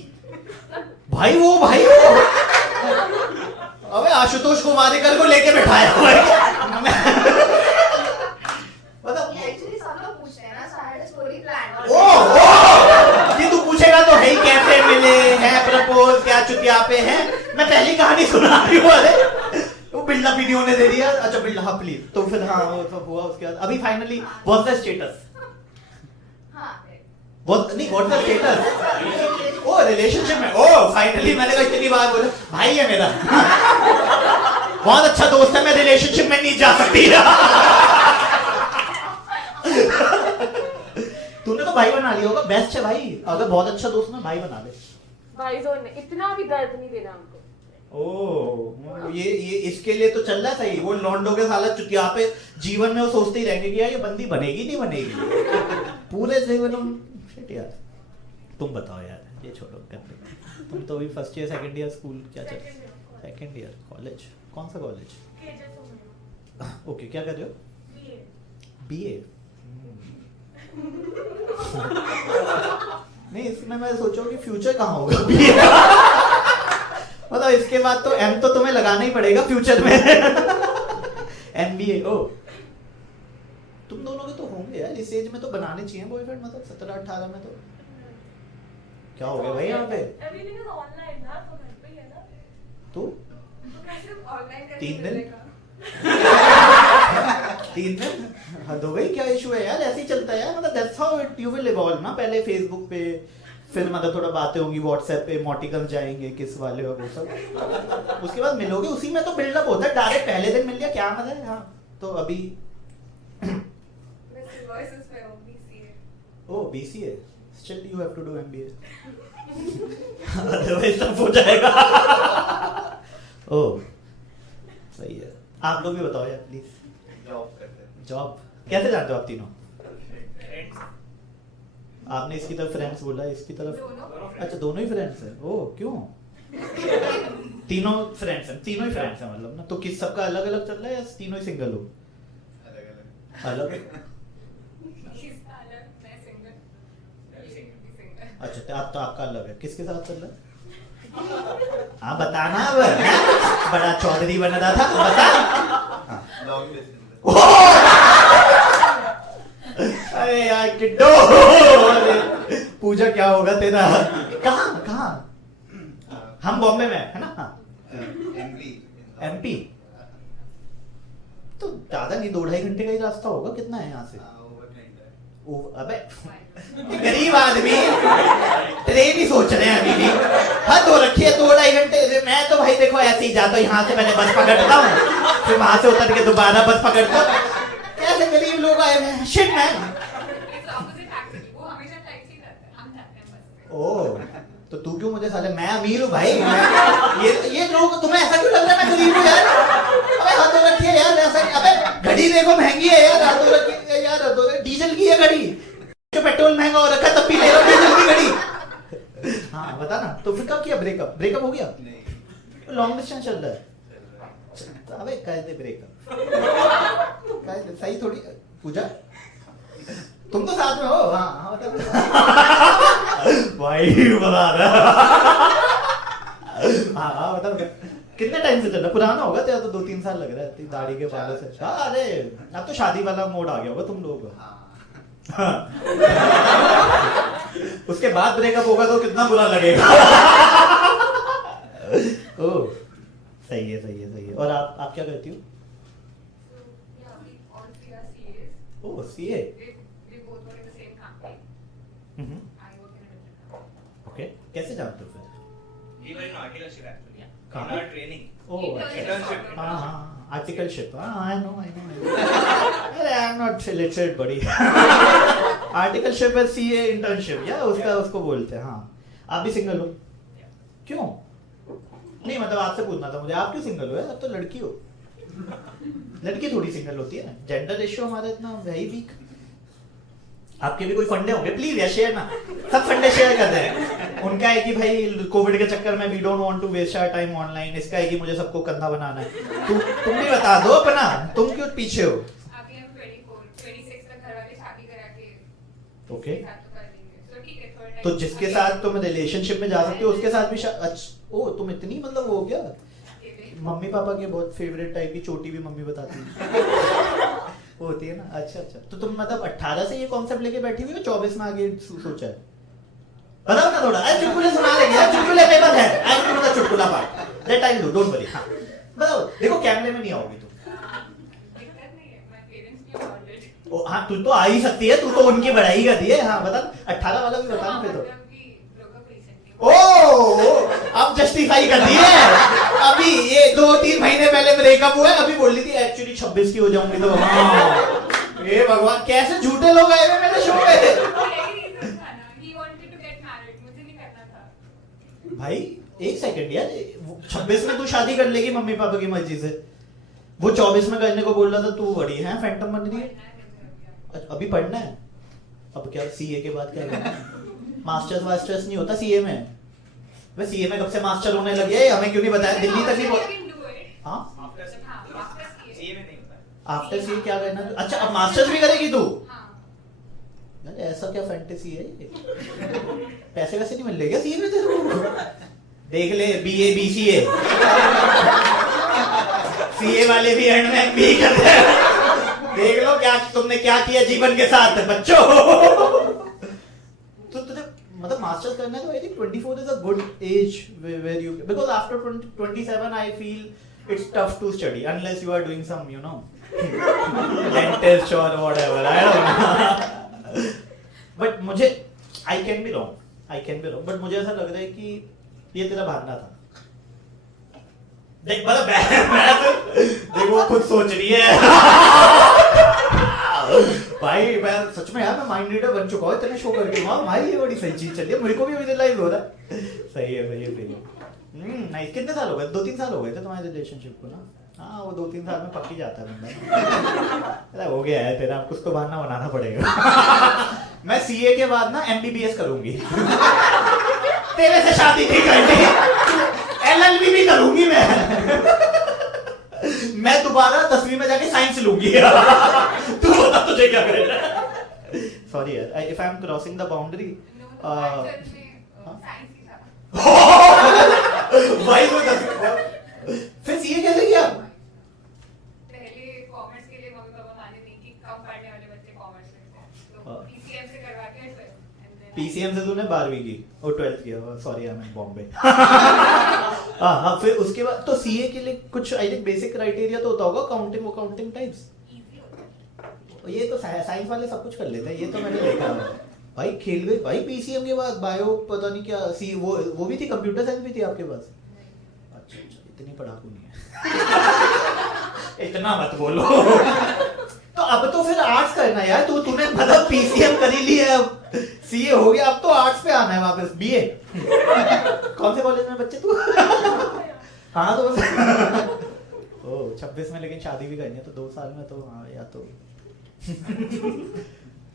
भाई वो अबे आशुतोष कुमारेकर को लेके बैठाया हुआ है मतलब एक्चुअली सब लोग पूछते हैं ना so I had a story plan ओ ये तू पूछेगा तो है ही कैसे मिले हैं प्रपोज क्या चुतिया पे हैं मैं पहली कहानी सुना रही हूँ अरे वो बिल्डअप वीडियो ने दे दिया अच्छा बिल्डअप प्लीज तो फिर हाँ वो सब हुआ उसके बाद अभी finally what's the status what's the status oh relationship में ओ फाइनली मैंने कहा इतनी बार बोला भाई है मेरा बहुत अच्छा दोस्त है मैं रिलेशनशिप में नहीं जा सकती तूने तो भाई बना लिया होगा बेस्ट है भाई अगर बहुत अच्छा दोस्त ना भाई बना ले भाई जोन ने इतना भी दर्द नहीं देना हमको ओ ये इसके लिए तो चल रहा है सही वो लॉन्डो के साला चुतिया पे जीवन में वो सोचते ही रहेंगे कि यार ये बंदी बनेगी नहीं बनेगी पूरे जीवन में शिट यार तुम बताओ यार ये छोड़ो कर तुम तो अभी first year second year school क्या चल सेकंड ईयर कॉलेज कौन सा कॉलेज ओके क्या कर रहे हो बीए नहीं इसमें मैं सोचूं कि फ्यूचर कहाँ होगा मतलब इसके बाद तो एम तो तुम्हें लगाना ही पड़ेगा फ्यूचर में एमबीए ओ तुम दोनों के तो होंगे यार इस एज में तो बनाने चाहिए बॉयफ्रेंड मतलब 17-18 में तो क्या हो गया भाई यहाँ पे एवरीथिंग इज ऑनलाइन ना तो घर पे ही है ना तो कैसे ऑनलाइन 3 दिन 3 दिन हद हो गई क्या इशू है यार ऐसे ही चलता है यार मतलब that's how it you will evolve ना पहले फेसबुक पे फिर मतलब थोड़ा बातें होंगी व्हाट्सएप पे इमोटिकन्स जाएंगे किस वाले और वो सब उसके बाद मिलोगे उसी में तो बिल्डअप होता है डायरेक्ट पहले दिन मिल गया क्या मजा है हाँ तो अभी ओ BCA still you have to do MBA otherwise सब हो जाएगा ओ सही है आप लोग भी बताओ यार प्लीज जॉब कैसे जानते हो आप तीनों आपने इसकी तरफ फ्रेंड्स बोला इसकी तरफ अच्छा दोनों ही फ्रेंड्स हैं ओ क्यों तीनों फ्रेंड्स हैं तीनों ही फ्रेंड्स हैं मतलब ना तो किस सबका अलग अलग चल रहा है या तीनों ही सिंगल हो अलग अच्छा तो आप तो आपका अलग है किसके साथ चल रहा है हाँ बताना अब बड़ा चौधरी बना रहा था बता अरे यार किड्डो पूजा क्या होगा तेरा कहाँ कहाँ हम बॉम्बे में है ना हाँ एमपी तो ज्यादा नहीं 2-2.5 घंटे का ही रास्ता होगा कितना है यहाँ से अबे गरीब आदमी ट्रेन ही सोच रहे हैं अभी भी। हद हो रखी है 2-2.5 घंटे से। मैं तो भाई देखो ऐसे ही जाता हूँ, यहाँ से मैंने बस पकड़ता हूँ, फिर वहां से उतर के दोबारा बस पकड़ता हूँ। कैसे गरीब लोग आए हुए हैं, शिट मैन। ओ तो तू क्यों मुझे साले, मैं अमीर हूँ भाई। ये लोग, तुम्हें ऐसा क्यों लग रहा है मैं गरीब हूँ यार? अबे हाथ तो रखिए यार, ऐसा नहीं। अबे घड़ी देखो महंगी है यार, हाथ तो रखिए यार। डीजल की है घड़ी, जो पेट्रोल महंगा हो रखा है तब भी ले रहा हूँ डीजल की घड़ी। हाँ बता ना, तो फिर कब किया ब्रेकअप हो गया? लॉन्ग डिस्टेंस चल रहा है। अबे कैसे ब्रेकअप, सही थोड़ी। पूजा तुम तो साथ में हो। हाँ भाई बता रहा। हाँ बता कितने टाइम से चल रहा? पुराना होगा तेरा तो, 2-3 साल लग रहा है दाढ़ी के बालों से। अरे अब तो शादी वाला मोड आ गया होगा तुम लोगों का। उसके बाद ब्रेकअप होगा तो कितना बुरा लगेगा। ओह सही है। और आप क्या करती हो? ओह सीए। ओके, कैसे जानते हो फिर? आर्टिकलशिप। I know. अरे आई एम नॉट लिटरेट बड़ी। आर्टिकलशिप है सीए इंटर्नशिप या उसको बोलते हैं। हाँ आप भी सिंगल हो? क्यों? नहीं मतलब आपसे पूछना था मुझे, आप क्यों सिंगल हो? अब तो लड़की हो, लड़की थोड़ी सिंगल होती है। जेंडर रेशियो हमारा इतना है ही वीक। आपके भी कोई फंडे होंगे प्लीज या शेयर ना, सब फंडे शेयर कर रहे हैं। उनका है कि भाई कोविड के चक्कर में we don't want to waste our time online. इसका है कि मुझे सबको कंधा बनाना है। तुम भी बता दो अपना, तुम क्यों पीछे हो? ओके तो जिसके साथ तुम रिलेशनशिप में जा सकते हो उसके साथ भी ओ तुम इतनी मतलब हो गया। मम्मी पापा के बहुत फेवरेट टाइप की चोटी भी मम्मी बताती है। होती है ना। अच्छा तो तुम मतलब 18 से ये कॉन्सेप्ट लेके बैठी हुई हो, 24 में आगे सोचा है? बताओ ना थोड़ा। अरे चुटकुले सुना लेंगे यार, चुटकुले पेपर है। आई डू द चुटकुला part, that I do, don't worry. हां बताओ। देखो कैमरे में नहीं आओगी तुम। ओ हाँ तू तो आ ही सकती है, तू तो उनकी बढ़ाई कर दी है। हाँ बता 18 वाला भी बता ना फिर तो। ओ अब जस्टिफाई कर दी है। अभी ये 2-3 महीने पहले ब्रेकअप हुआ है, अभी बोल रही थी एक्चुअली 26 की हो जाऊंगी तो। हे भगवान कैसे झूठे लोग आए हुए मेरे शो पे। भाई एक सेकंड यार, 26 में तू शादी कर लेगी मम्मी पापा की मर्जी से, वो 24 में करने को बोल रहा था, तू बड़ी है फैंटम बन रही है। अभी पढ़ना है, अब क्या सीए के बाद क्या करना है? मास्टर्स नहीं होता सीए में। वह सीए में कब से मास्टर होने लगे, हमें क्यों नहीं बताया? दिल्ली तक नहीं। हाँ आफ्टर सीए क्या करना? अच्छा अब मास्टर्स भी करेगी तू? ऐसा क्या फैंटेसी है? पैसे वैसे नहीं मिल रहे क्या सीए में तेरे? देख ले बीए बीसीए, सीए वाले भी एंड में एमबीए करते हैं। देख लो क्या तुमने क्या किया जीवन के साथ बच्चों। तो तुझे मतलब मास्टर्स करना है तो I think 24 is a good age where you, because after 27 I feel it's tough to study unless you are doing some you know dentist और whatever, I don't know. But मुझे I can be wrong but मुझे ऐसा लग रहा है कि ये तेरा भागना था। देख देख वो खुद सोच रही है। भाई मैं सच में यार मैं माइंड रीडर बन चुका हूँ इतने शो करके। वाह भाई ये बड़ी सही चीज चल रही है, मेरे को भी अभी रियलाइज हो रहा है। सही है। नाइस। कितने साल हो गए? 2-3 साल हो गए थे तुम्हारे रिलेशनशिप को ना? हाँ वो 2-3 साल में पक ही जाता है बंदा। हो गया है तेरा, कुछ तो बहाना बनाना पड़ेगा। मैं सीए के बाद ना एमबीबीएस करूंगी। तेरे से शादी नहीं करनी, एलएलबी भी करूंगी मैं दोबारा 10वीं में जाके साइंस लूंगी। तू बता तुझे क्या करना है? सॉरी यार if I am crossing the boundary. भाई वो फिर सीए कैसे किया? पहले कॉमर्स के लिए मम्मी पापा माने नहीं कि कम पढ़ने वाले बच्चे कॉमर्स लेते हैं, तो पीसीएम से करवा के 12th। पीसीएम से तूने 12वीं की और 12th किया? सॉरी आई एम इन बॉम्बे। हाँ फिर उसके बाद तो सीए के लिए कुछ आई थिंक बेसिक क्राइटेरिया तो होता होगा, अकाउंटिंग टाइप्स। और ये तो साइंस वाले सब कुछ कर लेते हैं, ये तो मैंने देखा है भाई। खेल गए भाई पीसीएम के बाद बायो पता नहीं क्या सी वो भी थी, कंप्यूटर साइंस भी थी आपके पास? अच्छा इतनी पढ़ाकू नहीं है। इतना मत बोलो। तो अब तो फिर आर्ट्स करना यार, तूने मतलब पीसीएम करी ली है, अब सीए हो गया, अब तो आर्ट्स पे आना है वापस, बीए। कौन से कॉलेज में बच्चे तू? हाँ तो ओ 26 में, लेकिन शादी भी करनी है तो 2 साल में तो हाँ या तो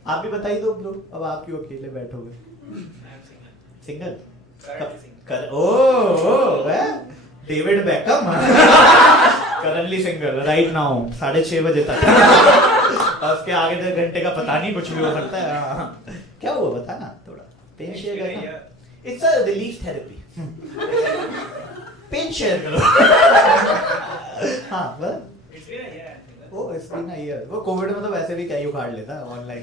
आप भी बताइए दो ब्रो, अब आप क्यों अकेले बैठोगे? सिंगल कर ओ David Beckham currently single right now 6:30 बजे तक। उसके आगे 2 घंटे का पता नहीं, कुछ भी हो सकता है। क्या हुआ बता ना, थोड़ा पेन शेयर करना, it's a relief therapy. Pain share करो। हाँ बस it's been a year। वो कोविड में तो वैसे भी क्या ही उखाड़ लेता है ऑनलाइन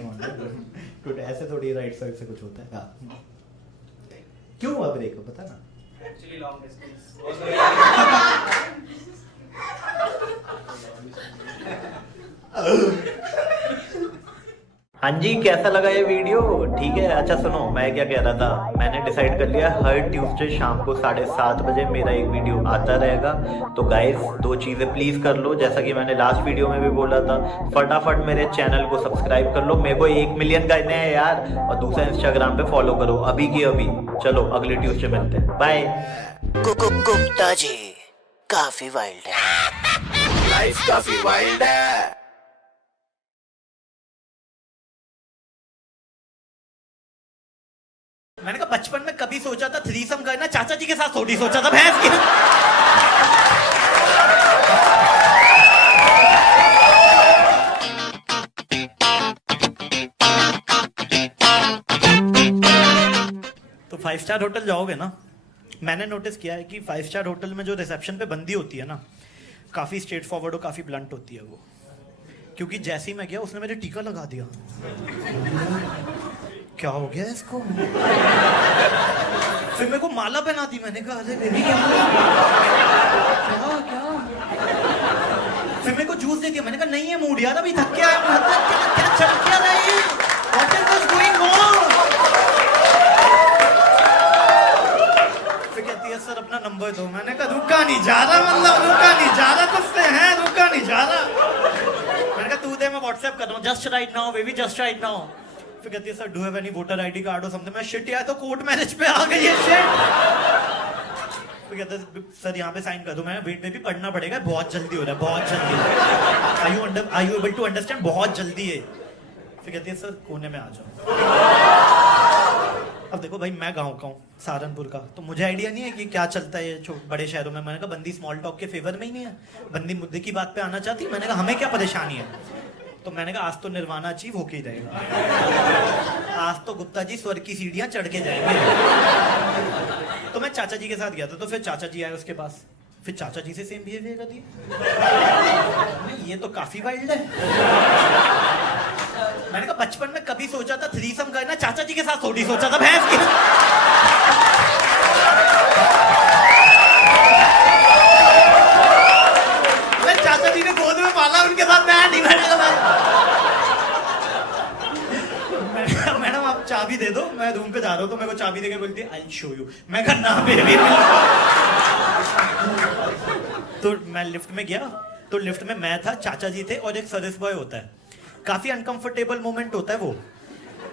कुछ ऐसे थोड़ी राइट साइड से कुछ होता है। हाँ क्यों हुआ ब्रेकअप बता ना। एक्चुअली लॉन्ग डिस्टेंस हाँ जी, कैसा लगा ये वीडियो? ठीक है, अच्छा सुनो, मैं क्या कह रहा था, मैंने डिसाइड कर लिया हर ट्यूसडे शाम को 7:30 बजे मेरा एक वीडियो आता रहेगा। तो गाइस 2 चीज़ें प्लीज़ कर लो, जैसा कि मैंने लास्ट वीडियो में भी बोला था, फटाफट मेरे चैनल को सब्सक्राइब कर लो, मेरे को 1 मिलियन करने हैं यार, और दूसरा इंस्टाग्राम पे फॉलो करो अभी की अभी। चलो अगले ट्यूसडे मिलते हैं, बाय। गुप्ता जी काफी वाइल्ड है, लाइफ काफी वाइल्ड है। मैंने कहा बचपन में कभी सोचा था थ्रीसम करना, चाचा जी के साथ थोड़ी सोचा था भैंस की। तो 5 स्टार होटल जाओगे ना, मैंने नोटिस किया है कि 5 स्टार होटल में जो रिसेप्शन पे बंदी होती है ना, काफी स्ट्रेट फॉरवर्ड और काफी ब्लंट होती है वो। क्योंकि जैसे ही मैं गया उसने मेरे टीका लगा दिया। क्या हो गया इसको? फिर मेरे को माला पहना दी, मैंने कहा अरे बेबी क्या क्या? फिर मेरे को जूस दे दिया, मैंने कहा नहीं है मूड यार, अभी थक गया है, क्या चल क्या रहा है? What is this going on? फिर कहती है सर अपना नंबर दो, मैंने कहा रुका नहीं जा रहा, मतलब रुका नहीं जा रहा, तुझसे है रुका नहीं जा रहा। मैंने कहा तू दे, मैं व्हाट्सएप कर रहा हूँ, just right now baby, just right now. फिर कहती है sir do have any voter ID card और समथिंग। मैं शिट यार तो कोर्ट मैरिज पे आ गई है शिट। फिर कहते हैं सर यहाँ पे साइन कर दो। मैं वेट में भी पढ़ना पड़ेगा, बहुत जल्दी हो रहा है, बहुत जल्दी। Are you able to understand, बहुत जल्दी है। फिर कहती है सर कोने में आ जाओ। अब देखो भाई मैं गाँव का हूँ, सहारनपुर का, तो मुझे आइडिया नहीं है कि क्या चलता है बड़े शहरों में। मैंने कहा बंदी स्मॉल टॉक के फेवर में ही नहीं है, बंदी मुद्दे की बात पे आना चाहती। मैंने कहा हमें क्या परेशानी है? तो मैंने कहा आज तो निर्वाणा अचीव होके ही रहेगा, आज तो गुप्ता जी स्वर्ग की सीढ़ियां चढ़ के जाएंगे। तो मैं चाचा जी के साथ गया था, तो फिर चाचा जी आए उसके पास, फिर चाचा जी से सेम बिहेवियर कर दिया। ये तो काफी वाइल्ड है। मैंने कहा बचपन में कभी सोचा था थ्रीसम करना, चाचा जी के साथ थोड़ी सोचा था भैंस की। चाचा जी ने गोद में पाला, उनके साथ मैं नहीं बैठेगा। मैडम आप चाबी दे दो, मैं रूम पे जा रहा हूँ। तो मेरे को चाबी देके बोलती है आई शो यू। मैं कहा ना बेबी। तो मैं लिफ्ट में गया, तो लिफ्ट में मैं था, चाचा जी थे और एक सर्विस बॉय होता है। काफी अनकंफर्टेबल मोमेंट होता है वो,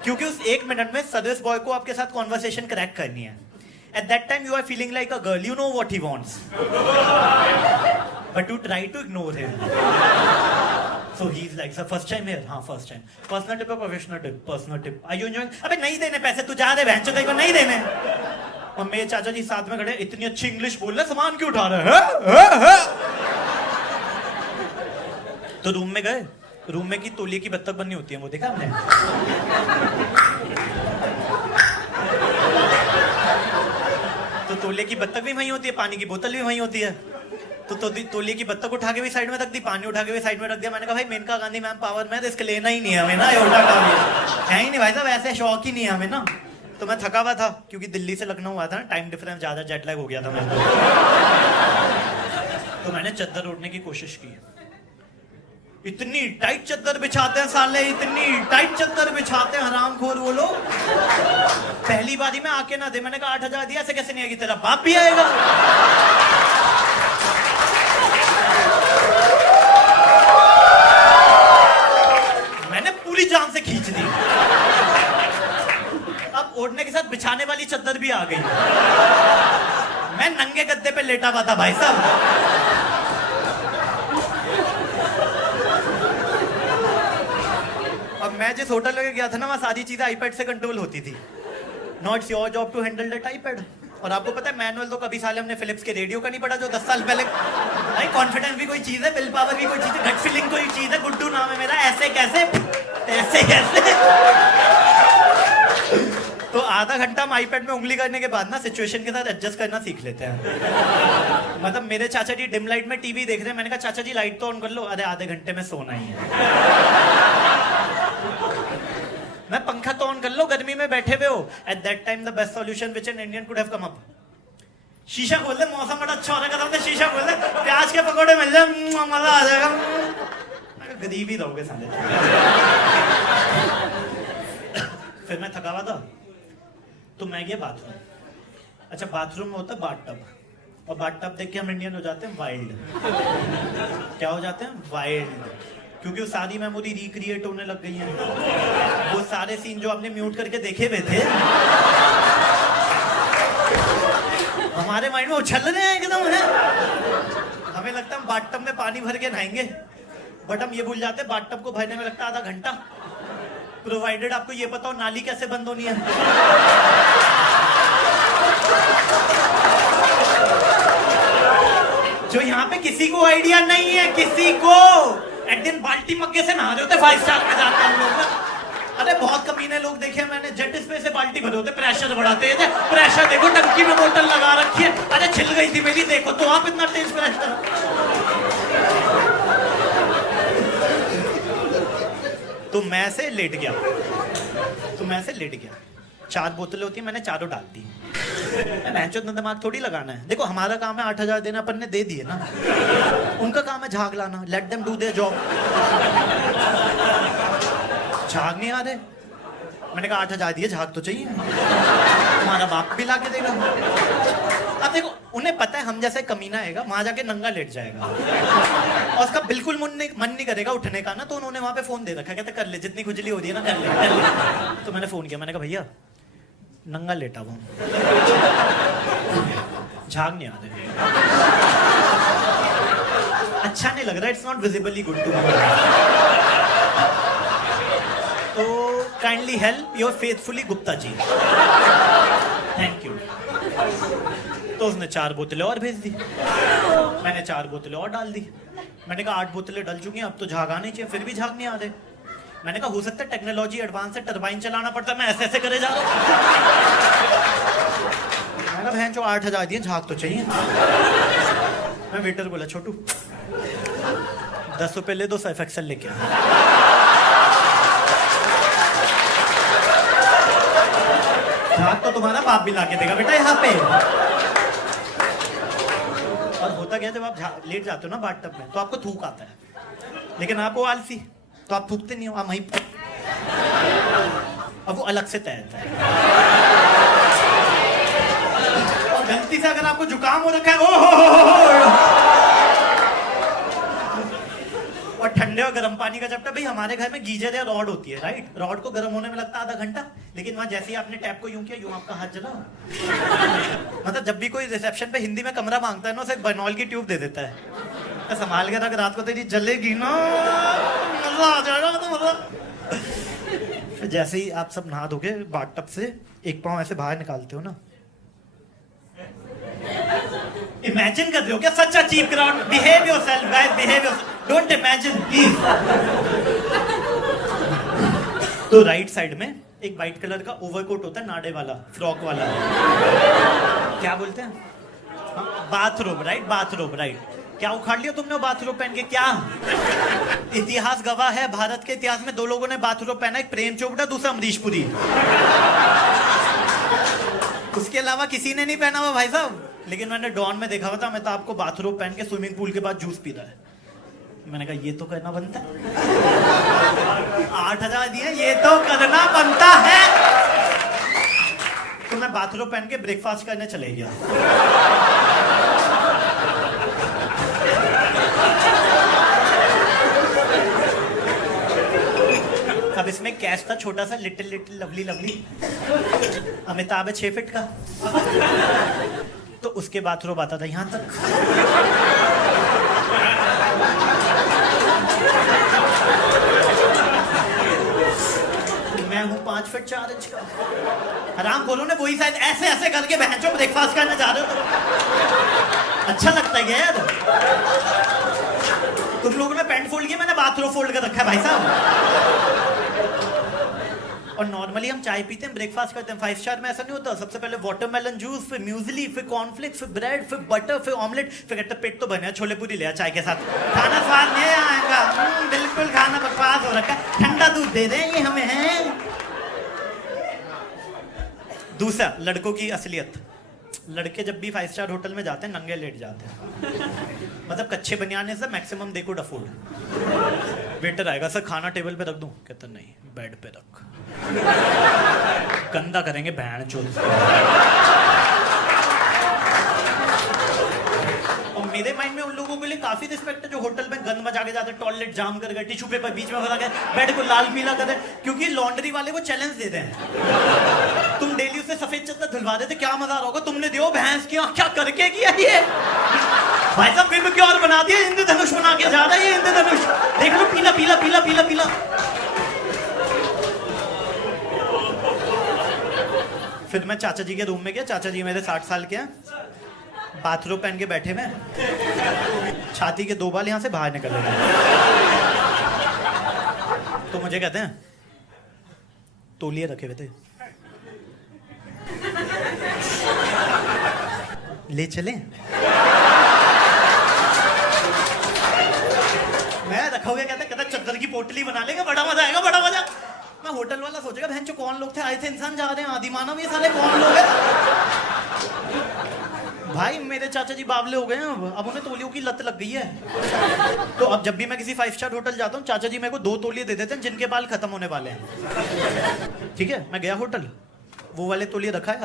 क्योंकि उस 1 मिनट में सर्विस बॉय को आपके साथ कॉन्वर्सेशन क्रैक करनी है। At that time you are feeling like a girl, you know what he wants, but you try to ignore him. So he's like, sir, first time here? हाँ first time. Personal tip or professional tip? Personal tip. Are you enjoying? अबे नहीं देने पैसे, तू जा रहे बहन चोद, नहीं देने। और मेरे चाचा जी साथ में खड़े, इतनी अच्छी इंग्लिश बोल रहे, सामान क्यों उठा रहे हैं? तो रूम में गए, रूम में की तौलिए की बत्तख बननी होती है, वो देखा हमने। तो तौलिए की बत्तख भी वहीं होती है, पानी की बोतल भी वहीं होती है। तो तौलिए की बत्तख उठा के भी साइड में रख दी, पानी उठा के भी साइड में रख दिया। मैंने कहा भाई मेनका गांधी मैम पावर में, रिस्क लेना ही नहीं है हमें ना, योटा का है ही नहीं भाई साहब, ऐसे शौक ही नहीं है हमें ना। तो मैं थका हुआ था, क्योंकि दिल्ली से लखनऊ हुआ था ना, टाइम डिफरेंस ज्यादा, जेट लैग हो गया था मेरे को। तो मैंने चद्दर ओढ़ने की कोशिश की, इतनी टाइट चद्दर बिछाते हैं साले, इतनी टाइट चद्दर बिछाते हैं हरामखोर वो लोग। पहली बारी में आके ना दे, मैंने कहा 8,000 दिया, ऐसे कैसे नहीं आएगी, तेरा बाप भी आएगा। मैंने पूरी जान से खींच दी। अब ओढ़ने के साथ बिछाने वाली चद्दर भी आ गई। मैं नंगे गद्दे पे लेटा हुआ था भाई साहब। अब मैं जिस होटल में गया था ना, वहाँ सारी चीजें आईपैड से कंट्रोल होती थी। Not your job to handle that iPad. और आपको पता है मैनुअल तो कभी साले हमने फिलिप्स के रेडियो का नहीं पढ़ा जो 10 साल पहले। भाई कॉन्फिडेंस भी कोई चीज है, विल पावर भी कोई चीज है, गट फीलिंग कोई चीज है। गुड्डू नाम है मेरा, ऐसे कैसे ऐसे कैसे। तो आधा घंटा हम आईपैड में उंगली करने के बाद ना सिचुएशन के साथ एडजस्ट करना सीख लेते हैं। मतलब मेरे चाचा जी डिम लाइट में टीवी देख रहे हैं, मैंने कहा चाचा जी लाइट तो ऑन कर लो। अरे आधे घंटे में सोना ही है। मैं पंखा तो ऑन कर लो, गर्मी में बैठे हुए हो। At that time the best solution which an Indian could have come up, शीशा खोल दे, मौसम बड़ा अच्छा हो रहा है, कसम से शीशा खोल दे, प्याज के पकौड़े मिल जाए, मजा आ जाएगा। गरीब ही रहोगे साले। फिर मैं थका हुआ था तो मैं गया बाथरूम। अच्छा बाथरूम में होता है बाथटब, और बाथटब देख के हम इंडियन हो जाते हैं वाइल्ड। क्या हो जाते हैं? वाइल्ड। क्योंकि वो सारी मेमोरी रिक्रिएट होने लग गई है। वो सारे सीन जो आपने म्यूट करके देखे हुए थे हमारे माइंड में उछल रहे हैं एकदम है। हमें लगता है हम बाथटब में पानी भर के नहाएंगे, बट हम ये भूल जाते हैं बाथटब को भरने में लगता है आधा घंटा, प्रोवाइडेड आपको ये पता हो नाली कैसे बंद होनी है। जो यहाँ पे किसी को आइडिया नहीं है, किसी को। एक दिन बाल्टी मग्गे से नहा रहे होते 5 स्टार में जाते हैं हम लोग। अरे बहुत कमीने लोग देखे मैंने, जेट स्प्रे से बाल्टी भरे होते, प्रेशर बढ़ाते हैं। प्रेशर देखो, टंकी में बोतल लगा रखी है। अरे छिल गई थी मेरी, देखो तो आप इतना तेज प्रेशर। तो मैं से लेट गया, 4 बोतलें होती है, मैंने चारों डाल दी। मैंने दिमाग थोड़ी लगाना है। देखो हमारा काम है 8,000 देना, अपन ने दे दिए ना। उनका काम है झाग लाना, let them do their job. झाग नहीं आ रहे, मैंने कहा 8,000 दिए, झाग तो चाहिए। हमारा बाप भी ला के देगा। अब देखो उन्हें पता है हम जैसे कमीना आएगा वहां जाके नंगा लेट जाएगा, और उसका बिल्कुल मन नहीं करेगा उठने का ना। तो उन्होंने वहां पे फोन दे रखा, कहते कर ले, जितनी खुजली हो रही है ना कर ले। तो मैंने फोन किया, मैंने कहा भैया नंगा लेटा हुआ, झाग नहीं आ रहे, अच्छा नहीं लग रहा, it's not visibly good to me, तो kindly help your faithfully Gupta ji, thank you. तो उसने 4 बोतलें और भेज दी, मैंने 4 बोतलें और डाल दी। मैंने कहा 8 बोतलें डल चुकी हैं, अब तो झाग आने चाहिए, फिर भी झाग नहीं आ रहे। मैंने कहा हो सकता है टेक्नोलॉजी एडवांस है, टरबाइन चलाना पड़ता है, मैं ऐसे ऐसे करे जा रहा हूँ। मैंने कहा बहन जो 8,000 दिए, झाग तो चाहिए। मैं वेटर बोला छोटू 10 रुपए ले दो, सर्फ एक्सेल लेके आ। झाग तो तुम्हारा बाप भी ला के देगा बेटा यहाँ पे। और होता क्या, जब आप लेट जाते हो ना बाथटब में तो आपको थूक आता है, लेकिन आप वो आलसी तो आप थूकते नहीं हो, आप वहीं अब वो अलग से तैरता है। और गलती से अगर आपको जुकाम हो रखा है, ओ और ठंडे और गर्म पानी का चपटा, भाई हमारे घर में गीजर या रॉड होती है, राइट? रॉड को गर्म होने में लगता है आधा घंटा, लेकिन वहां जैसे ही आपने टैप को यूं किया, यूं आपका हाथ जला। मतलब जब भी कोई रिसेप्शन पे हिंदी में कमरा मांगता है ना, उसे बनॉल की ट्यूब दे देता है, तो संभाल के रख, रात को तेरी जलेगी ना, मजा आ जाएगा। तो मतलब जैसे ही आप सब नहा धोके बाथटब से एक पांव ऐसे बाहर निकालते हो ना, इमेजिन कर रहे हो क्या such achieve ground? Behave yourself guys, behave yourself, don't imagine please. तो राइट साइड में एक वाइट कलर का ओवरकोट होता है, नाडे वाला, फ्रॉक वाला, क्या बोलते हैं? Bathrobe, right? Bathrobe, right. क्या उखाड़ लिया तुमने बाथरोब पहन के? क्या इतिहास गवाह है, भारत के इतिहास में 2 लोगों ने बाथरोब पहना, एक प्रेम चोपड़ा, दूसरा अमरीश पुरी। उसके अलावा किसी ने नहीं पहना हुआ भाई साहब। लेकिन मैंने डॉन में देखा हुआ था, मैं तो आपको बाथरोब पहन के स्विमिंग पूल के बाद जूस पी रहा है। मैंने कहा ये तो करना बनता है। 8,000 दिए, ये तो करना बनता है। तो मैं बाथरूम पहन के ब्रेकफास्ट करने चले गया। अब इसमें कैश था छोटा सा, little little lovely lovely. Amitabh है 6 फीट का, तो उसके बाथरूम आता था यहां तक। मैं हूं 5 फीट 4 इंच का। आराम खोलो ने, वही शायद ऐसे ऐसे करके बहनचोद ब्रेकफास्ट करने जा रहे हो। अच्छा लगता है क्या यार? तुम लोगों ने पैंट फोल्ड किया, मैंने बाथरूम फोल्ड कर रखा है भाई साहब। और नॉर्मली हम चाय पीते हैं, ब्रेकफास्ट करते हैं। 5 स्टार में ऐसा नहीं होता। सबसे पहले वाटरमेलन जूस, फिर म्यूजली, फिर कॉर्नफ्लेक्स, फिर ब्रेड, फिर बटर, फिर ऑमलेट, फिर कहते पेट तो बने, छोले पूरी ले चाय के साथ। खाना स्वाद नहीं आएगा। बिल्कुल खाना बकवास हो रखा है। ठंडा दूध दे दें ये हमें है। दूसरा, लड़कों की असलियत। लड़के जब भी 5 स्टार होटल में जाते हैं नंगे लेट जाते हैं। मतलब कच्चे बनियाने से maximum they could afford. Waiter आएगा, सर खाना टेबल पे रख दूं? कहता नहीं, बेड पे रख। गंदा करेंगे बहनचोद। और मेरे माइंड में उन लोगों के लिए काफी रिस्पेक्ट है जो होटल में गंद मचा के जाते हैं, टॉयलेट जाम कर गए, टिश्यू पेपर बीच में फंसा गया, बेड को लाल पीला कर दे। क्योंकि लॉन्ड्री वाले वो चैलेंज देते हैं। तुम डेली उससे सफेद चद्दर धुलवा देते, क्या मजा आ रहा होगा? तुमने दियो भैंस की क्या करके किया ये भाई साहब? फिर क्या और बना दिया, इंद्रधनुष बना के जा रहा है ये इंद्रधनुष। देख लो, पीला पीला पीला पीला पीला। फिर मैं चाचा जी के रूम में गया। चाचा जी मेरे 60 साल के हैं, बाथरूम पहन के बैठे हुए, छाती के 2 बाल यहां से बाहर निकल रहे हैं। तो मुझे कहते हैं तौलिए रखे हुए थे, ले चले? मैं रखा हुआ, कहता चद्दर की पोटली बना लेगा, बड़ा मजा आएगा, बड़ा मजा। मैं होटल वाला सोचेगा बहन जो कौन लोग थे, आए थे इंसान, जा रहे हैं आदि मानव, ये साले कौन लोग हैं? भाई मेरे चाचा जी बावले हो गए हैं, अब उन्हें तौलियों की लत लग गई है। तो अब जब भी मैं किसी 5 स्टार होटल जाता हूँ, चाचा जी मेरे को 2 तौलिए दे देते हैं जिनके बाल खत्म होने वाले हैं। ठीक है, मैं गया होटल, वो वाले तौलिए रखा है,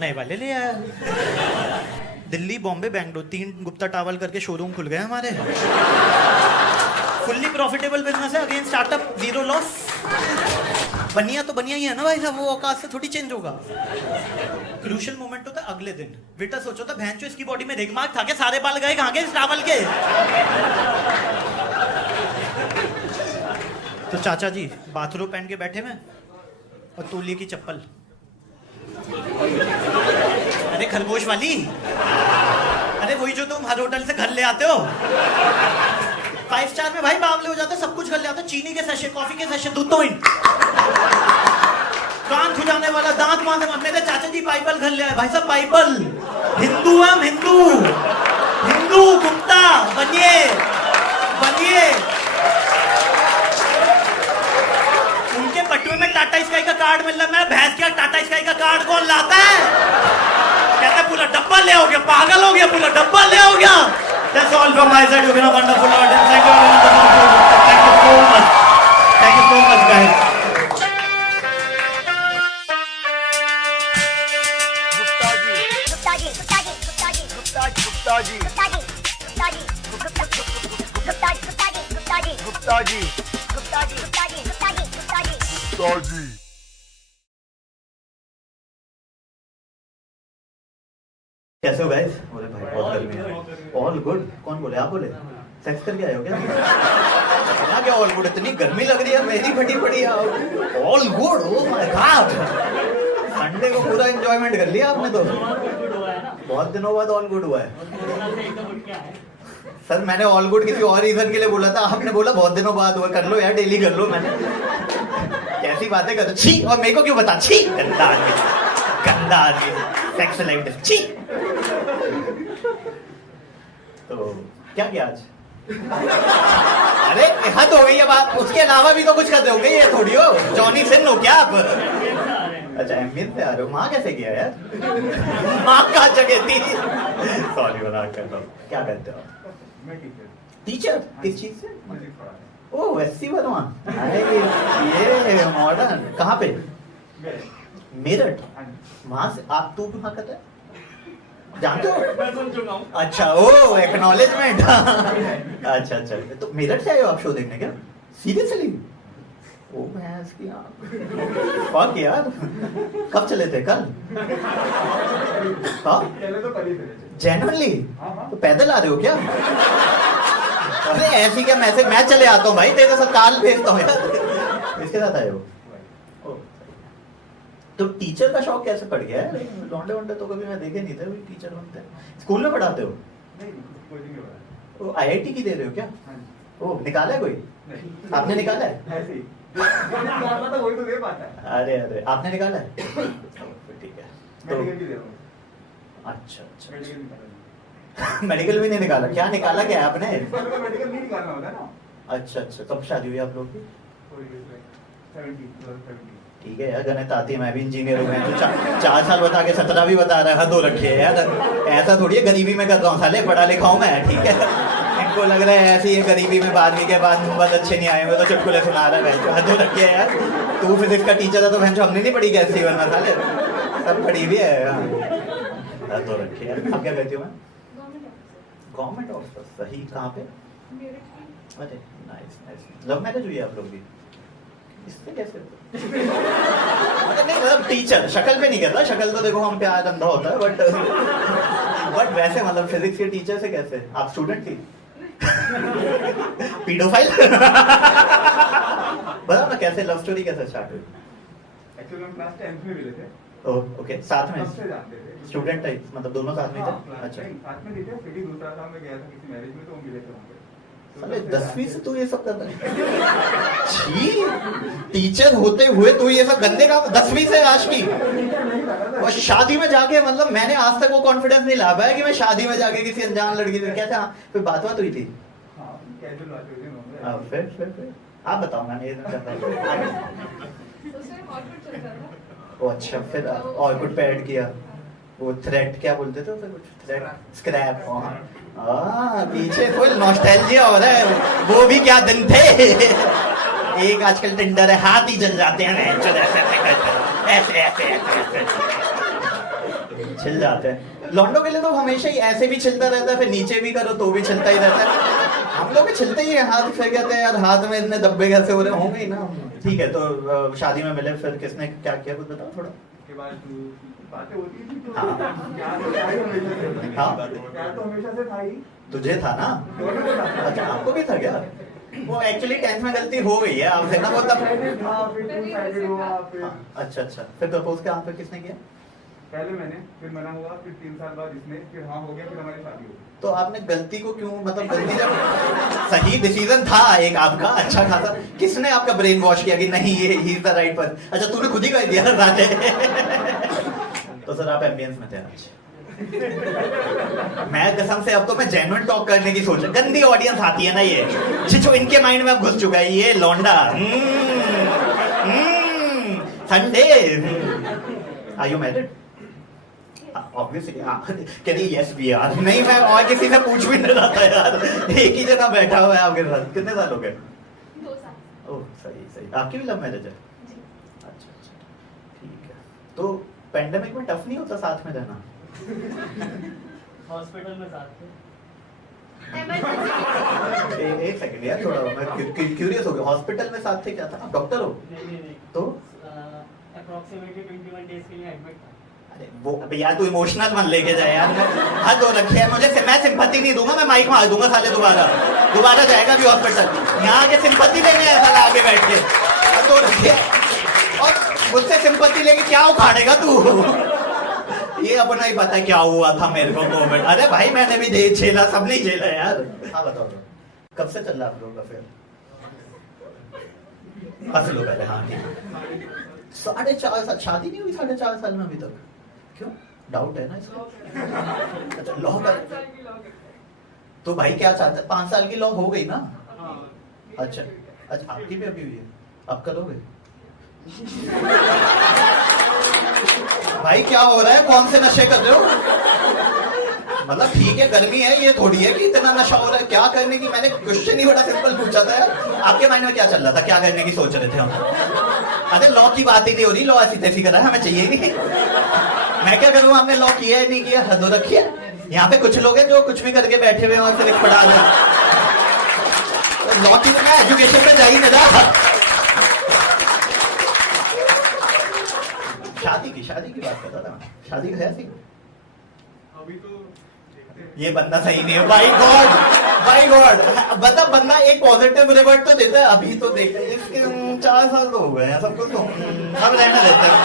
नए वाले ले आया। दिल्ली, बॉम्बे, बेंगलुरु 3 गुप्ता टावल करके शोरूम खुल गए हमारे। फुल्ली प्रॉफिटेबल बिजनेस है, अगेन स्टार्टअप, 0 लॉस। बनिया तो बनिया ही है ना भाई साहब, वो औकात से थोड़ी चेंज होगा। क्रूशियल मोमेंट होता है अगले दिन। बेटा सोचो था भैंचो इसकी बॉडी में रेगमार्क था के, सारे बाल गए कहां गए इस टावल के? तो चाचा जी बाथरूम पहन के बैठे में और तौलिए की चप्पल। अरे खरगोश वाली, अरे वही जो तुम हर होटल से घर ले आते हो। 5 स्टार में भाई बावले हो जाते, सब कुछ कर ले आते, चीनी के सैशे, कॉफी के सैशे, दूध तो कान खुजाने वाला, दांत मारने वाला। मेरे चाचा जी बाइबल घर ले आए भाई साहब, बाइबल। हिंदू हम हिंदू, हिंदू गुप्ता बनिए बनिए। उनके पटुए में टाटा स्काई का कार्ड मिल रहा है, मैं भैंस का टाटा स्काई का कार्ड कौन लाता है? कहता है पूरा डब्बा ले आओ गया, पागल हो गया, पूरा डब्बा ले आओ गया। That's all from my side. You've been a wonderful audience. Thank you so much. Thank you so much, guys. कैसे हो गाइस? अरे भाई बहुत गर्मी है। All good? कौन बोले? आप बोले? सेक्स करके आए हो क्या? क्या ऑल गुड? इतनी गर्मी लग रही है, मेरी फटी पड़ी है। All good? Oh my God, Sunday को पूरा एंजॉयमेंट कर लिया आपने तो। बहुत दिनों बाद ऑल गुड हुआ है। सर मैंने ऑल गुड किसी और रीजन के लिए बोला था, आपने बोला बहुत दिनों बाद हुआ। कर लो यार, डेली कर लो। मैंने कैसी बातें कर, छी। और मेरे को क्यों बता? छी, गंदा आदमी, गंदा आदमी, सेक्स लाइफ, छी। तो क्या किया आज? अरे हद हो गई है बात, उसके अलावा भी तो कुछ करते होंगे, ये थोड़ी हो जॉनी सिन हो क्या आप? अच्छा एम्बियंस से आ रहे हो, माँ कैसे किया यार? माँ कहाँ जगह थी? सॉरी मजाक कर रहा हूँ। क्या करते हो? मैं टीचर। टीचर किस चीज से? म्यूजिक पढ़ा है। ओह एससी वर्मा, अरे ये मॉडर्न। कहाँ पे? मेरठ। हाँ जी। वहां से आप, तू भी वहां करता है? जानते हो? मैं सुन चुका हूँ। अच्छा ओ एक्नॉलेजमेंट। अच्छा अच्छा, तो मेरठ से आए हो आप शो देखने क्या? सीरियसली? ओ मैं इसकी फक यार, कब चले थे? कल? हाँ पहले तो कल ही चले थे। जेन्युइनली? हाँ, हाँ। तो पैदल आ रहे हो क्या? अरे ऐसी क्या मैसेज, मैं चले आता हूँ भाई, तेरे साथ काल भेजता हूँ यार। इसके साथ आए हो? ओ, तो टीचर का शौक कैसे पड़ गया है? लौंडे वोंडे तो कभी मैं देखे नहीं थे टीचर बनते हैं। स्कूल में पढ़ाते हो? नहीं, कोचिंग में पढ़ा है। ओ आईआईटी की दे रहे हो क्या? हाँ जी। ओ निकाला है कोई? नहीं। आपने निकाला है? ऐसे ही। जो निकालना था वही तो दे पाता है। अरे अरे आपने निकाला है? ठीक है तो मेडिकल भी दे रहा हूँ। अच्छा अच्छा मेडिकल निकाला। मेडिकल भी नहीं निकाला? क्या निकाला क्या है आपने? पहले तो मेडिकल नहीं निकालना होता है ना। अच्छा अच्छा, कब शादी हुई आप लोग की? 2017। ठीक है यार, गणित आती है, मैं भी इंजीनियर हूँ। मैं तो 4 साल बता के 17 भी बता रहा है, हद हो रखी है यार। ऐसा थोड़ी है गरीबी में कर रहा हूँ साले, पढ़ा लिखा हूँ मैं, ठीक है। इनको लग रहा है ऐसी है गरीबी में 12वीं के बाद बहुत अच्छे नहीं आए हुए तो चुटकुले सुना रहा है, हद हो रखी है यार। तू फिजिक्स का टीचर था तो बहन हमने नहीं पढ़ी कैसी, वरना साले सब पढ़ी भी है। हद हो रखी है। आप क्या कहती हो? मैं गवर्नमेंट ऑफिस। सही, कहाँ पे? अरे नाइस नाइस। लव मैरिज हुई है आप लोग की? इससे कैसे? नहीं मतलब टीचर, शक्ल पे नहीं कहता, शक्ल तो देखो हम प्यार अंधा होता है, बट वैसे मतलब फिजिक्स के टीचर से कैसे? आप स्टूडेंट थी? पीडोफाइल? बताओ ना कैसे, लव स्टोरी कैसे स्टार्ट हुई? एक्चुअली हम क्लास 10th में मिले थे। ओके, साथ में? सबसे जानते थे। स्टूडेंट टाइप, मतलब दोनों साथ में हाँ, थे? class अच्छा। में साथ में थे। फिर ही दूसरा साल में गया था किसी मैरिज में तो वो मिले थे वहाँ पे। तो साले सबसे 10वीं से जानते तू ये सब करता है? छी, टीचर होते हुए तू ये सब गंदे काम 10वीं से आज की? थे। टीचर नहीं लगा था। और शादी में जाके, मतलब मैंने आज तक वो कॉन्फिडेंस नहीं ला पाया कि मैं शादी में जाके किसी अनजान लड़की से क्या था, कोई बात हुई थी? हाँ, कैजुअल बात हुई थी नॉर्मल। फिर आप बताओ, मैंने ये करता उस टाइम ऑर्कुट चल रहा था। ओ अच्छा, फिर और कुछ पे ऐड किया, वो थ्रेड क्या बोलते थे उसे, कुछ थ्रेड, स्क्रैप। हाँ पीछे फुल नॉस्टैल्जिया हो रहा है, वो भी क्या दिन थे। एक आजकल टिंडर है, हाथ ही जल जाते हैं, ऐसे ऐसे ऐसे छिल जाते हैं। लॉन्डो के लिए तो हमेशा ही ऐसे भी छिलता रहता है, फिर नीचे भी करो तो भी छिलता ही रहता है। हम लोग भी छिलते ही हैं हाथ, फिर कहते हैं यार हाथ में इतने धब्बे कैसे हो रहे होंगे ही ना। ठीक है, तो शादी में मिले, फिर किसने क्या किया कुछ बताओ थोड़ा। उसके बाद बातें होती थी तो हाँ। प्यार तो था ही हमेशा से। हाँ। प्यार तो हमेशा से था ही। तुझे था ना? दोनों को था। अच्छा आपको भी था क्या? वो एक्चुअली 10th में गलती हो गई है आपसे ना, वो तब। पहले था, फिर two sided हुआ, फिर हाँ, अच्छा अच्छा, फिर प्रपोज के हाथ पे किसने किया? पहले मैंने, फिर मना हुआ, फिर 3 साल बाद इसने, फिर हाँ हो गया, फिर हमारी शादी हो गई। तो आपने गलती को क्यों, मतलब गलती जब सही डिसीजन था एक आपका अच्छा खासा, किसने आपका ब्रेन वॉश किया कि नहीं ये he is the right person? अच्छा तूने खुद ही कह दिया राजे। तो सर आप एम्बियंस में थे आज? मैं कसम से अब तो मैं जेन्युइन टॉक करने की सोच, गंदी ऑडियंस आती है ना ये, जो इनके माइंड में अब घुस चुका है ये लौंडा। Sunday. Are you married? Obviously can you yes we are. नहीं मैं और किसी से पूछ भी नहीं रहा था यार, एक ही जगह बैठा हुआ है आपके साथ। कितने साल हो गए? 2 साल। ओह सही सही। आपकी भी लव मैरिज है? अच्छा अच्छा ठीक है। तो पेंडेमिक में टफ नहीं होता साथ में रहना? हॉस्पिटल में साथ थे। एक सेकंड यार, थोड़ा मैं क्यूरियस हो गया। हॉस्पिटल में साथ थे क्या था? आप डॉक्टर हो? नहीं तो अप्रोक्सीमेटली 21 डेज के लिए एडमिट था। अरे वो अबे यार तू इमोशनल मन लेके जाए यार, हद हो रखी है। मुझे मैं सिंपैथी नहीं दूंगा, मैं माइक मार दूंगा साले। दोबारा जाएगा भी हॉस्पिटल, यहाँ के सिंपैथी लेने ऐसा आगे बैठ के, हद हो रखी है। और मुझसे सिंपैथी लेके क्या उखाड़ेगा तू? ये अपना ही पता क्या हुआ था मेरे को कोविड। अरे भाई मैंने भी झेला, सबने झेला यार। हाँ बताओ कब से चल रहा आप लोग का? फिर हंस लो पहले। हाँ ठीक है। 4.5 साल शादी नहीं हुई 4.5 साल में अभी तक? क्यों? डाउट है ना इसका? अच्छा लॉ कर, 5 साल की लॉ करते हैं। तो भाई क्या चाहते हैं? 5 साल की लॉ हो गई ना? हाँ। अच्छा अच्छा, आपकी भी अभी हुई है, अब करोगे? भाई क्या हो रहा है, कौन से नशे कर रहे हो? मतलब ठीक है गर्मी है, ये थोड़ी है कि इतना नशा हो रहा है। क्या करने की, मैंने क्वेश्चन ही बड़ा सिंपल पूछा था यार। आपके माइंड में क्या चल रहा था, क्या करने की सोच रहे थे हम? अरे लॉ की बात ही नहीं हो रही, लॉ ऐसी तैसी करा है, हमें चाहिए ही नहीं। मैं क्या करूँ, हमने लॉ किया है नहीं किया, हद हो रखी है। यहाँ पे कुछ लोग हैं जो कुछ भी करके बैठे हुए हैं और सिर्फ पढ़ा रहे हैं। लॉ की तो मैं एजुकेशन पे जा ही नहीं रहा। शादी की बात कर रहा था मैं। शादी है सी अभी तो देखते हैं। ये बंदा सही नहीं है। बाय गॉड मतलब बंदा एक पॉजिटिव रिवर्ट तो देता है। अभी तो देखते हैं इसके 4 साल तो हो गए हैं, सबको तो सब रहना देते हैं।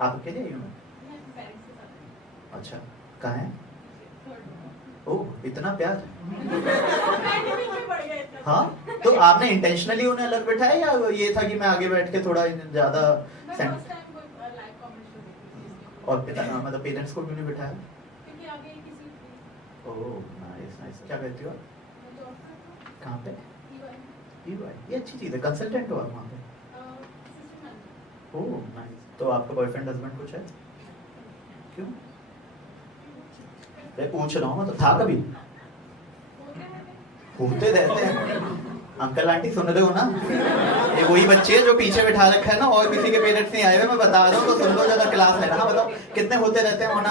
आप अकेले ही हो? अच्छा कहाँ है? ओह इतना प्यार। हाँ तो आपने इंटेंशनली उन्हें अलग बिठाया या ये था कि मैं आगे बैठ के थोड़ा ज्यादा और पिता मतलब पेरेंट्स को क्यों नहीं बिठाया? Oh nice. क्या कहती हो आप? कहाँ पे? ये अच्छी चीज है, कंसल्टेंट हो आप वहाँ पे? Oh nice. तो आपका बॉयफ्रेंड हस्बैंड कुछ है? क्यों? मैं पूछ रहा हूँ, तो था कभी? होते रहते हैं। अंकल आंटी सुन रहे हो ना? ये वही बच्चे हैं जो पीछे बिठा रखा है ना, और किसी के पेरेंट्स नहीं आए हुए, मैं बता रहा हूँ तो सुन लो, ज्यादा क्लास है ना। बताओ कितने होते रहते हैं होना?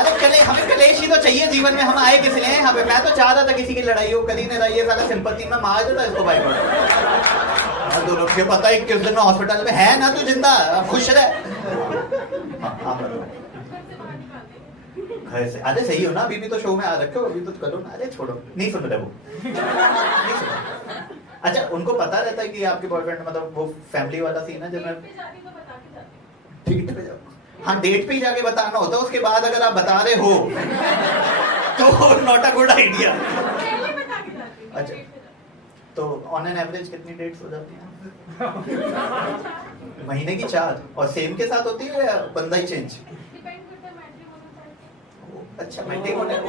अरे हमें कलेश ही तो चाहिए जीवन में, हम आए किस लिए यहाँ पे? मैं तो चाह रहा था किसी की लड़ाई हो, कभी नहीं रही है, साला सिंपैथी में मार देता इसको भाई। दोनों के पता है किस दिन हॉस्पिटल में है ना, तू जिंदा खुश रह। घर से अरे सही हो ना, अभी भी तो शो में आ रखे हो, अभी तो करो ना। अरे छोड़ो, नहीं सुन रहे वो, नहीं सुन रहे। अच्छा उनको पता रहता है कि आपके बॉयफ्रेंड मतलब वो फैमिली वाला सीन है जब मैं डेट पे जाऊँ? हाँ डेट पे ही जाके बताना होता है, उसके बाद अगर आप बता रहे हो तो नॉट अ गुड आइडिया। अच्छा तो ऑन एन एवरेज कितनी डेट्स हो जाती हैं? महीने की 4 और सेम के साथ होती है या बंदा ही चेंज? अच्छा मैं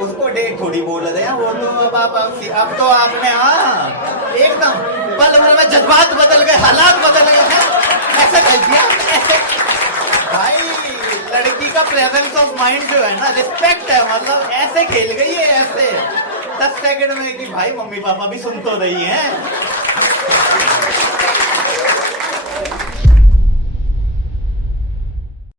उसको डेट थोड़ी बोल रहे हैं, वो तो अब तो आपने हाँ एकदम पल भर में जज्बात बदल गए, हालात बदल गए हैं। ऐसे कर दिया ऐसे भाई, लड़की का प्रेजेंस ऑफ माइंड जो है ना, रिस्पेक्ट है, मतलब ऐसे खेल गई है ऐसे 10 सेकंड में कि भाई मम्मी पापा भी सुन तो रही हैं।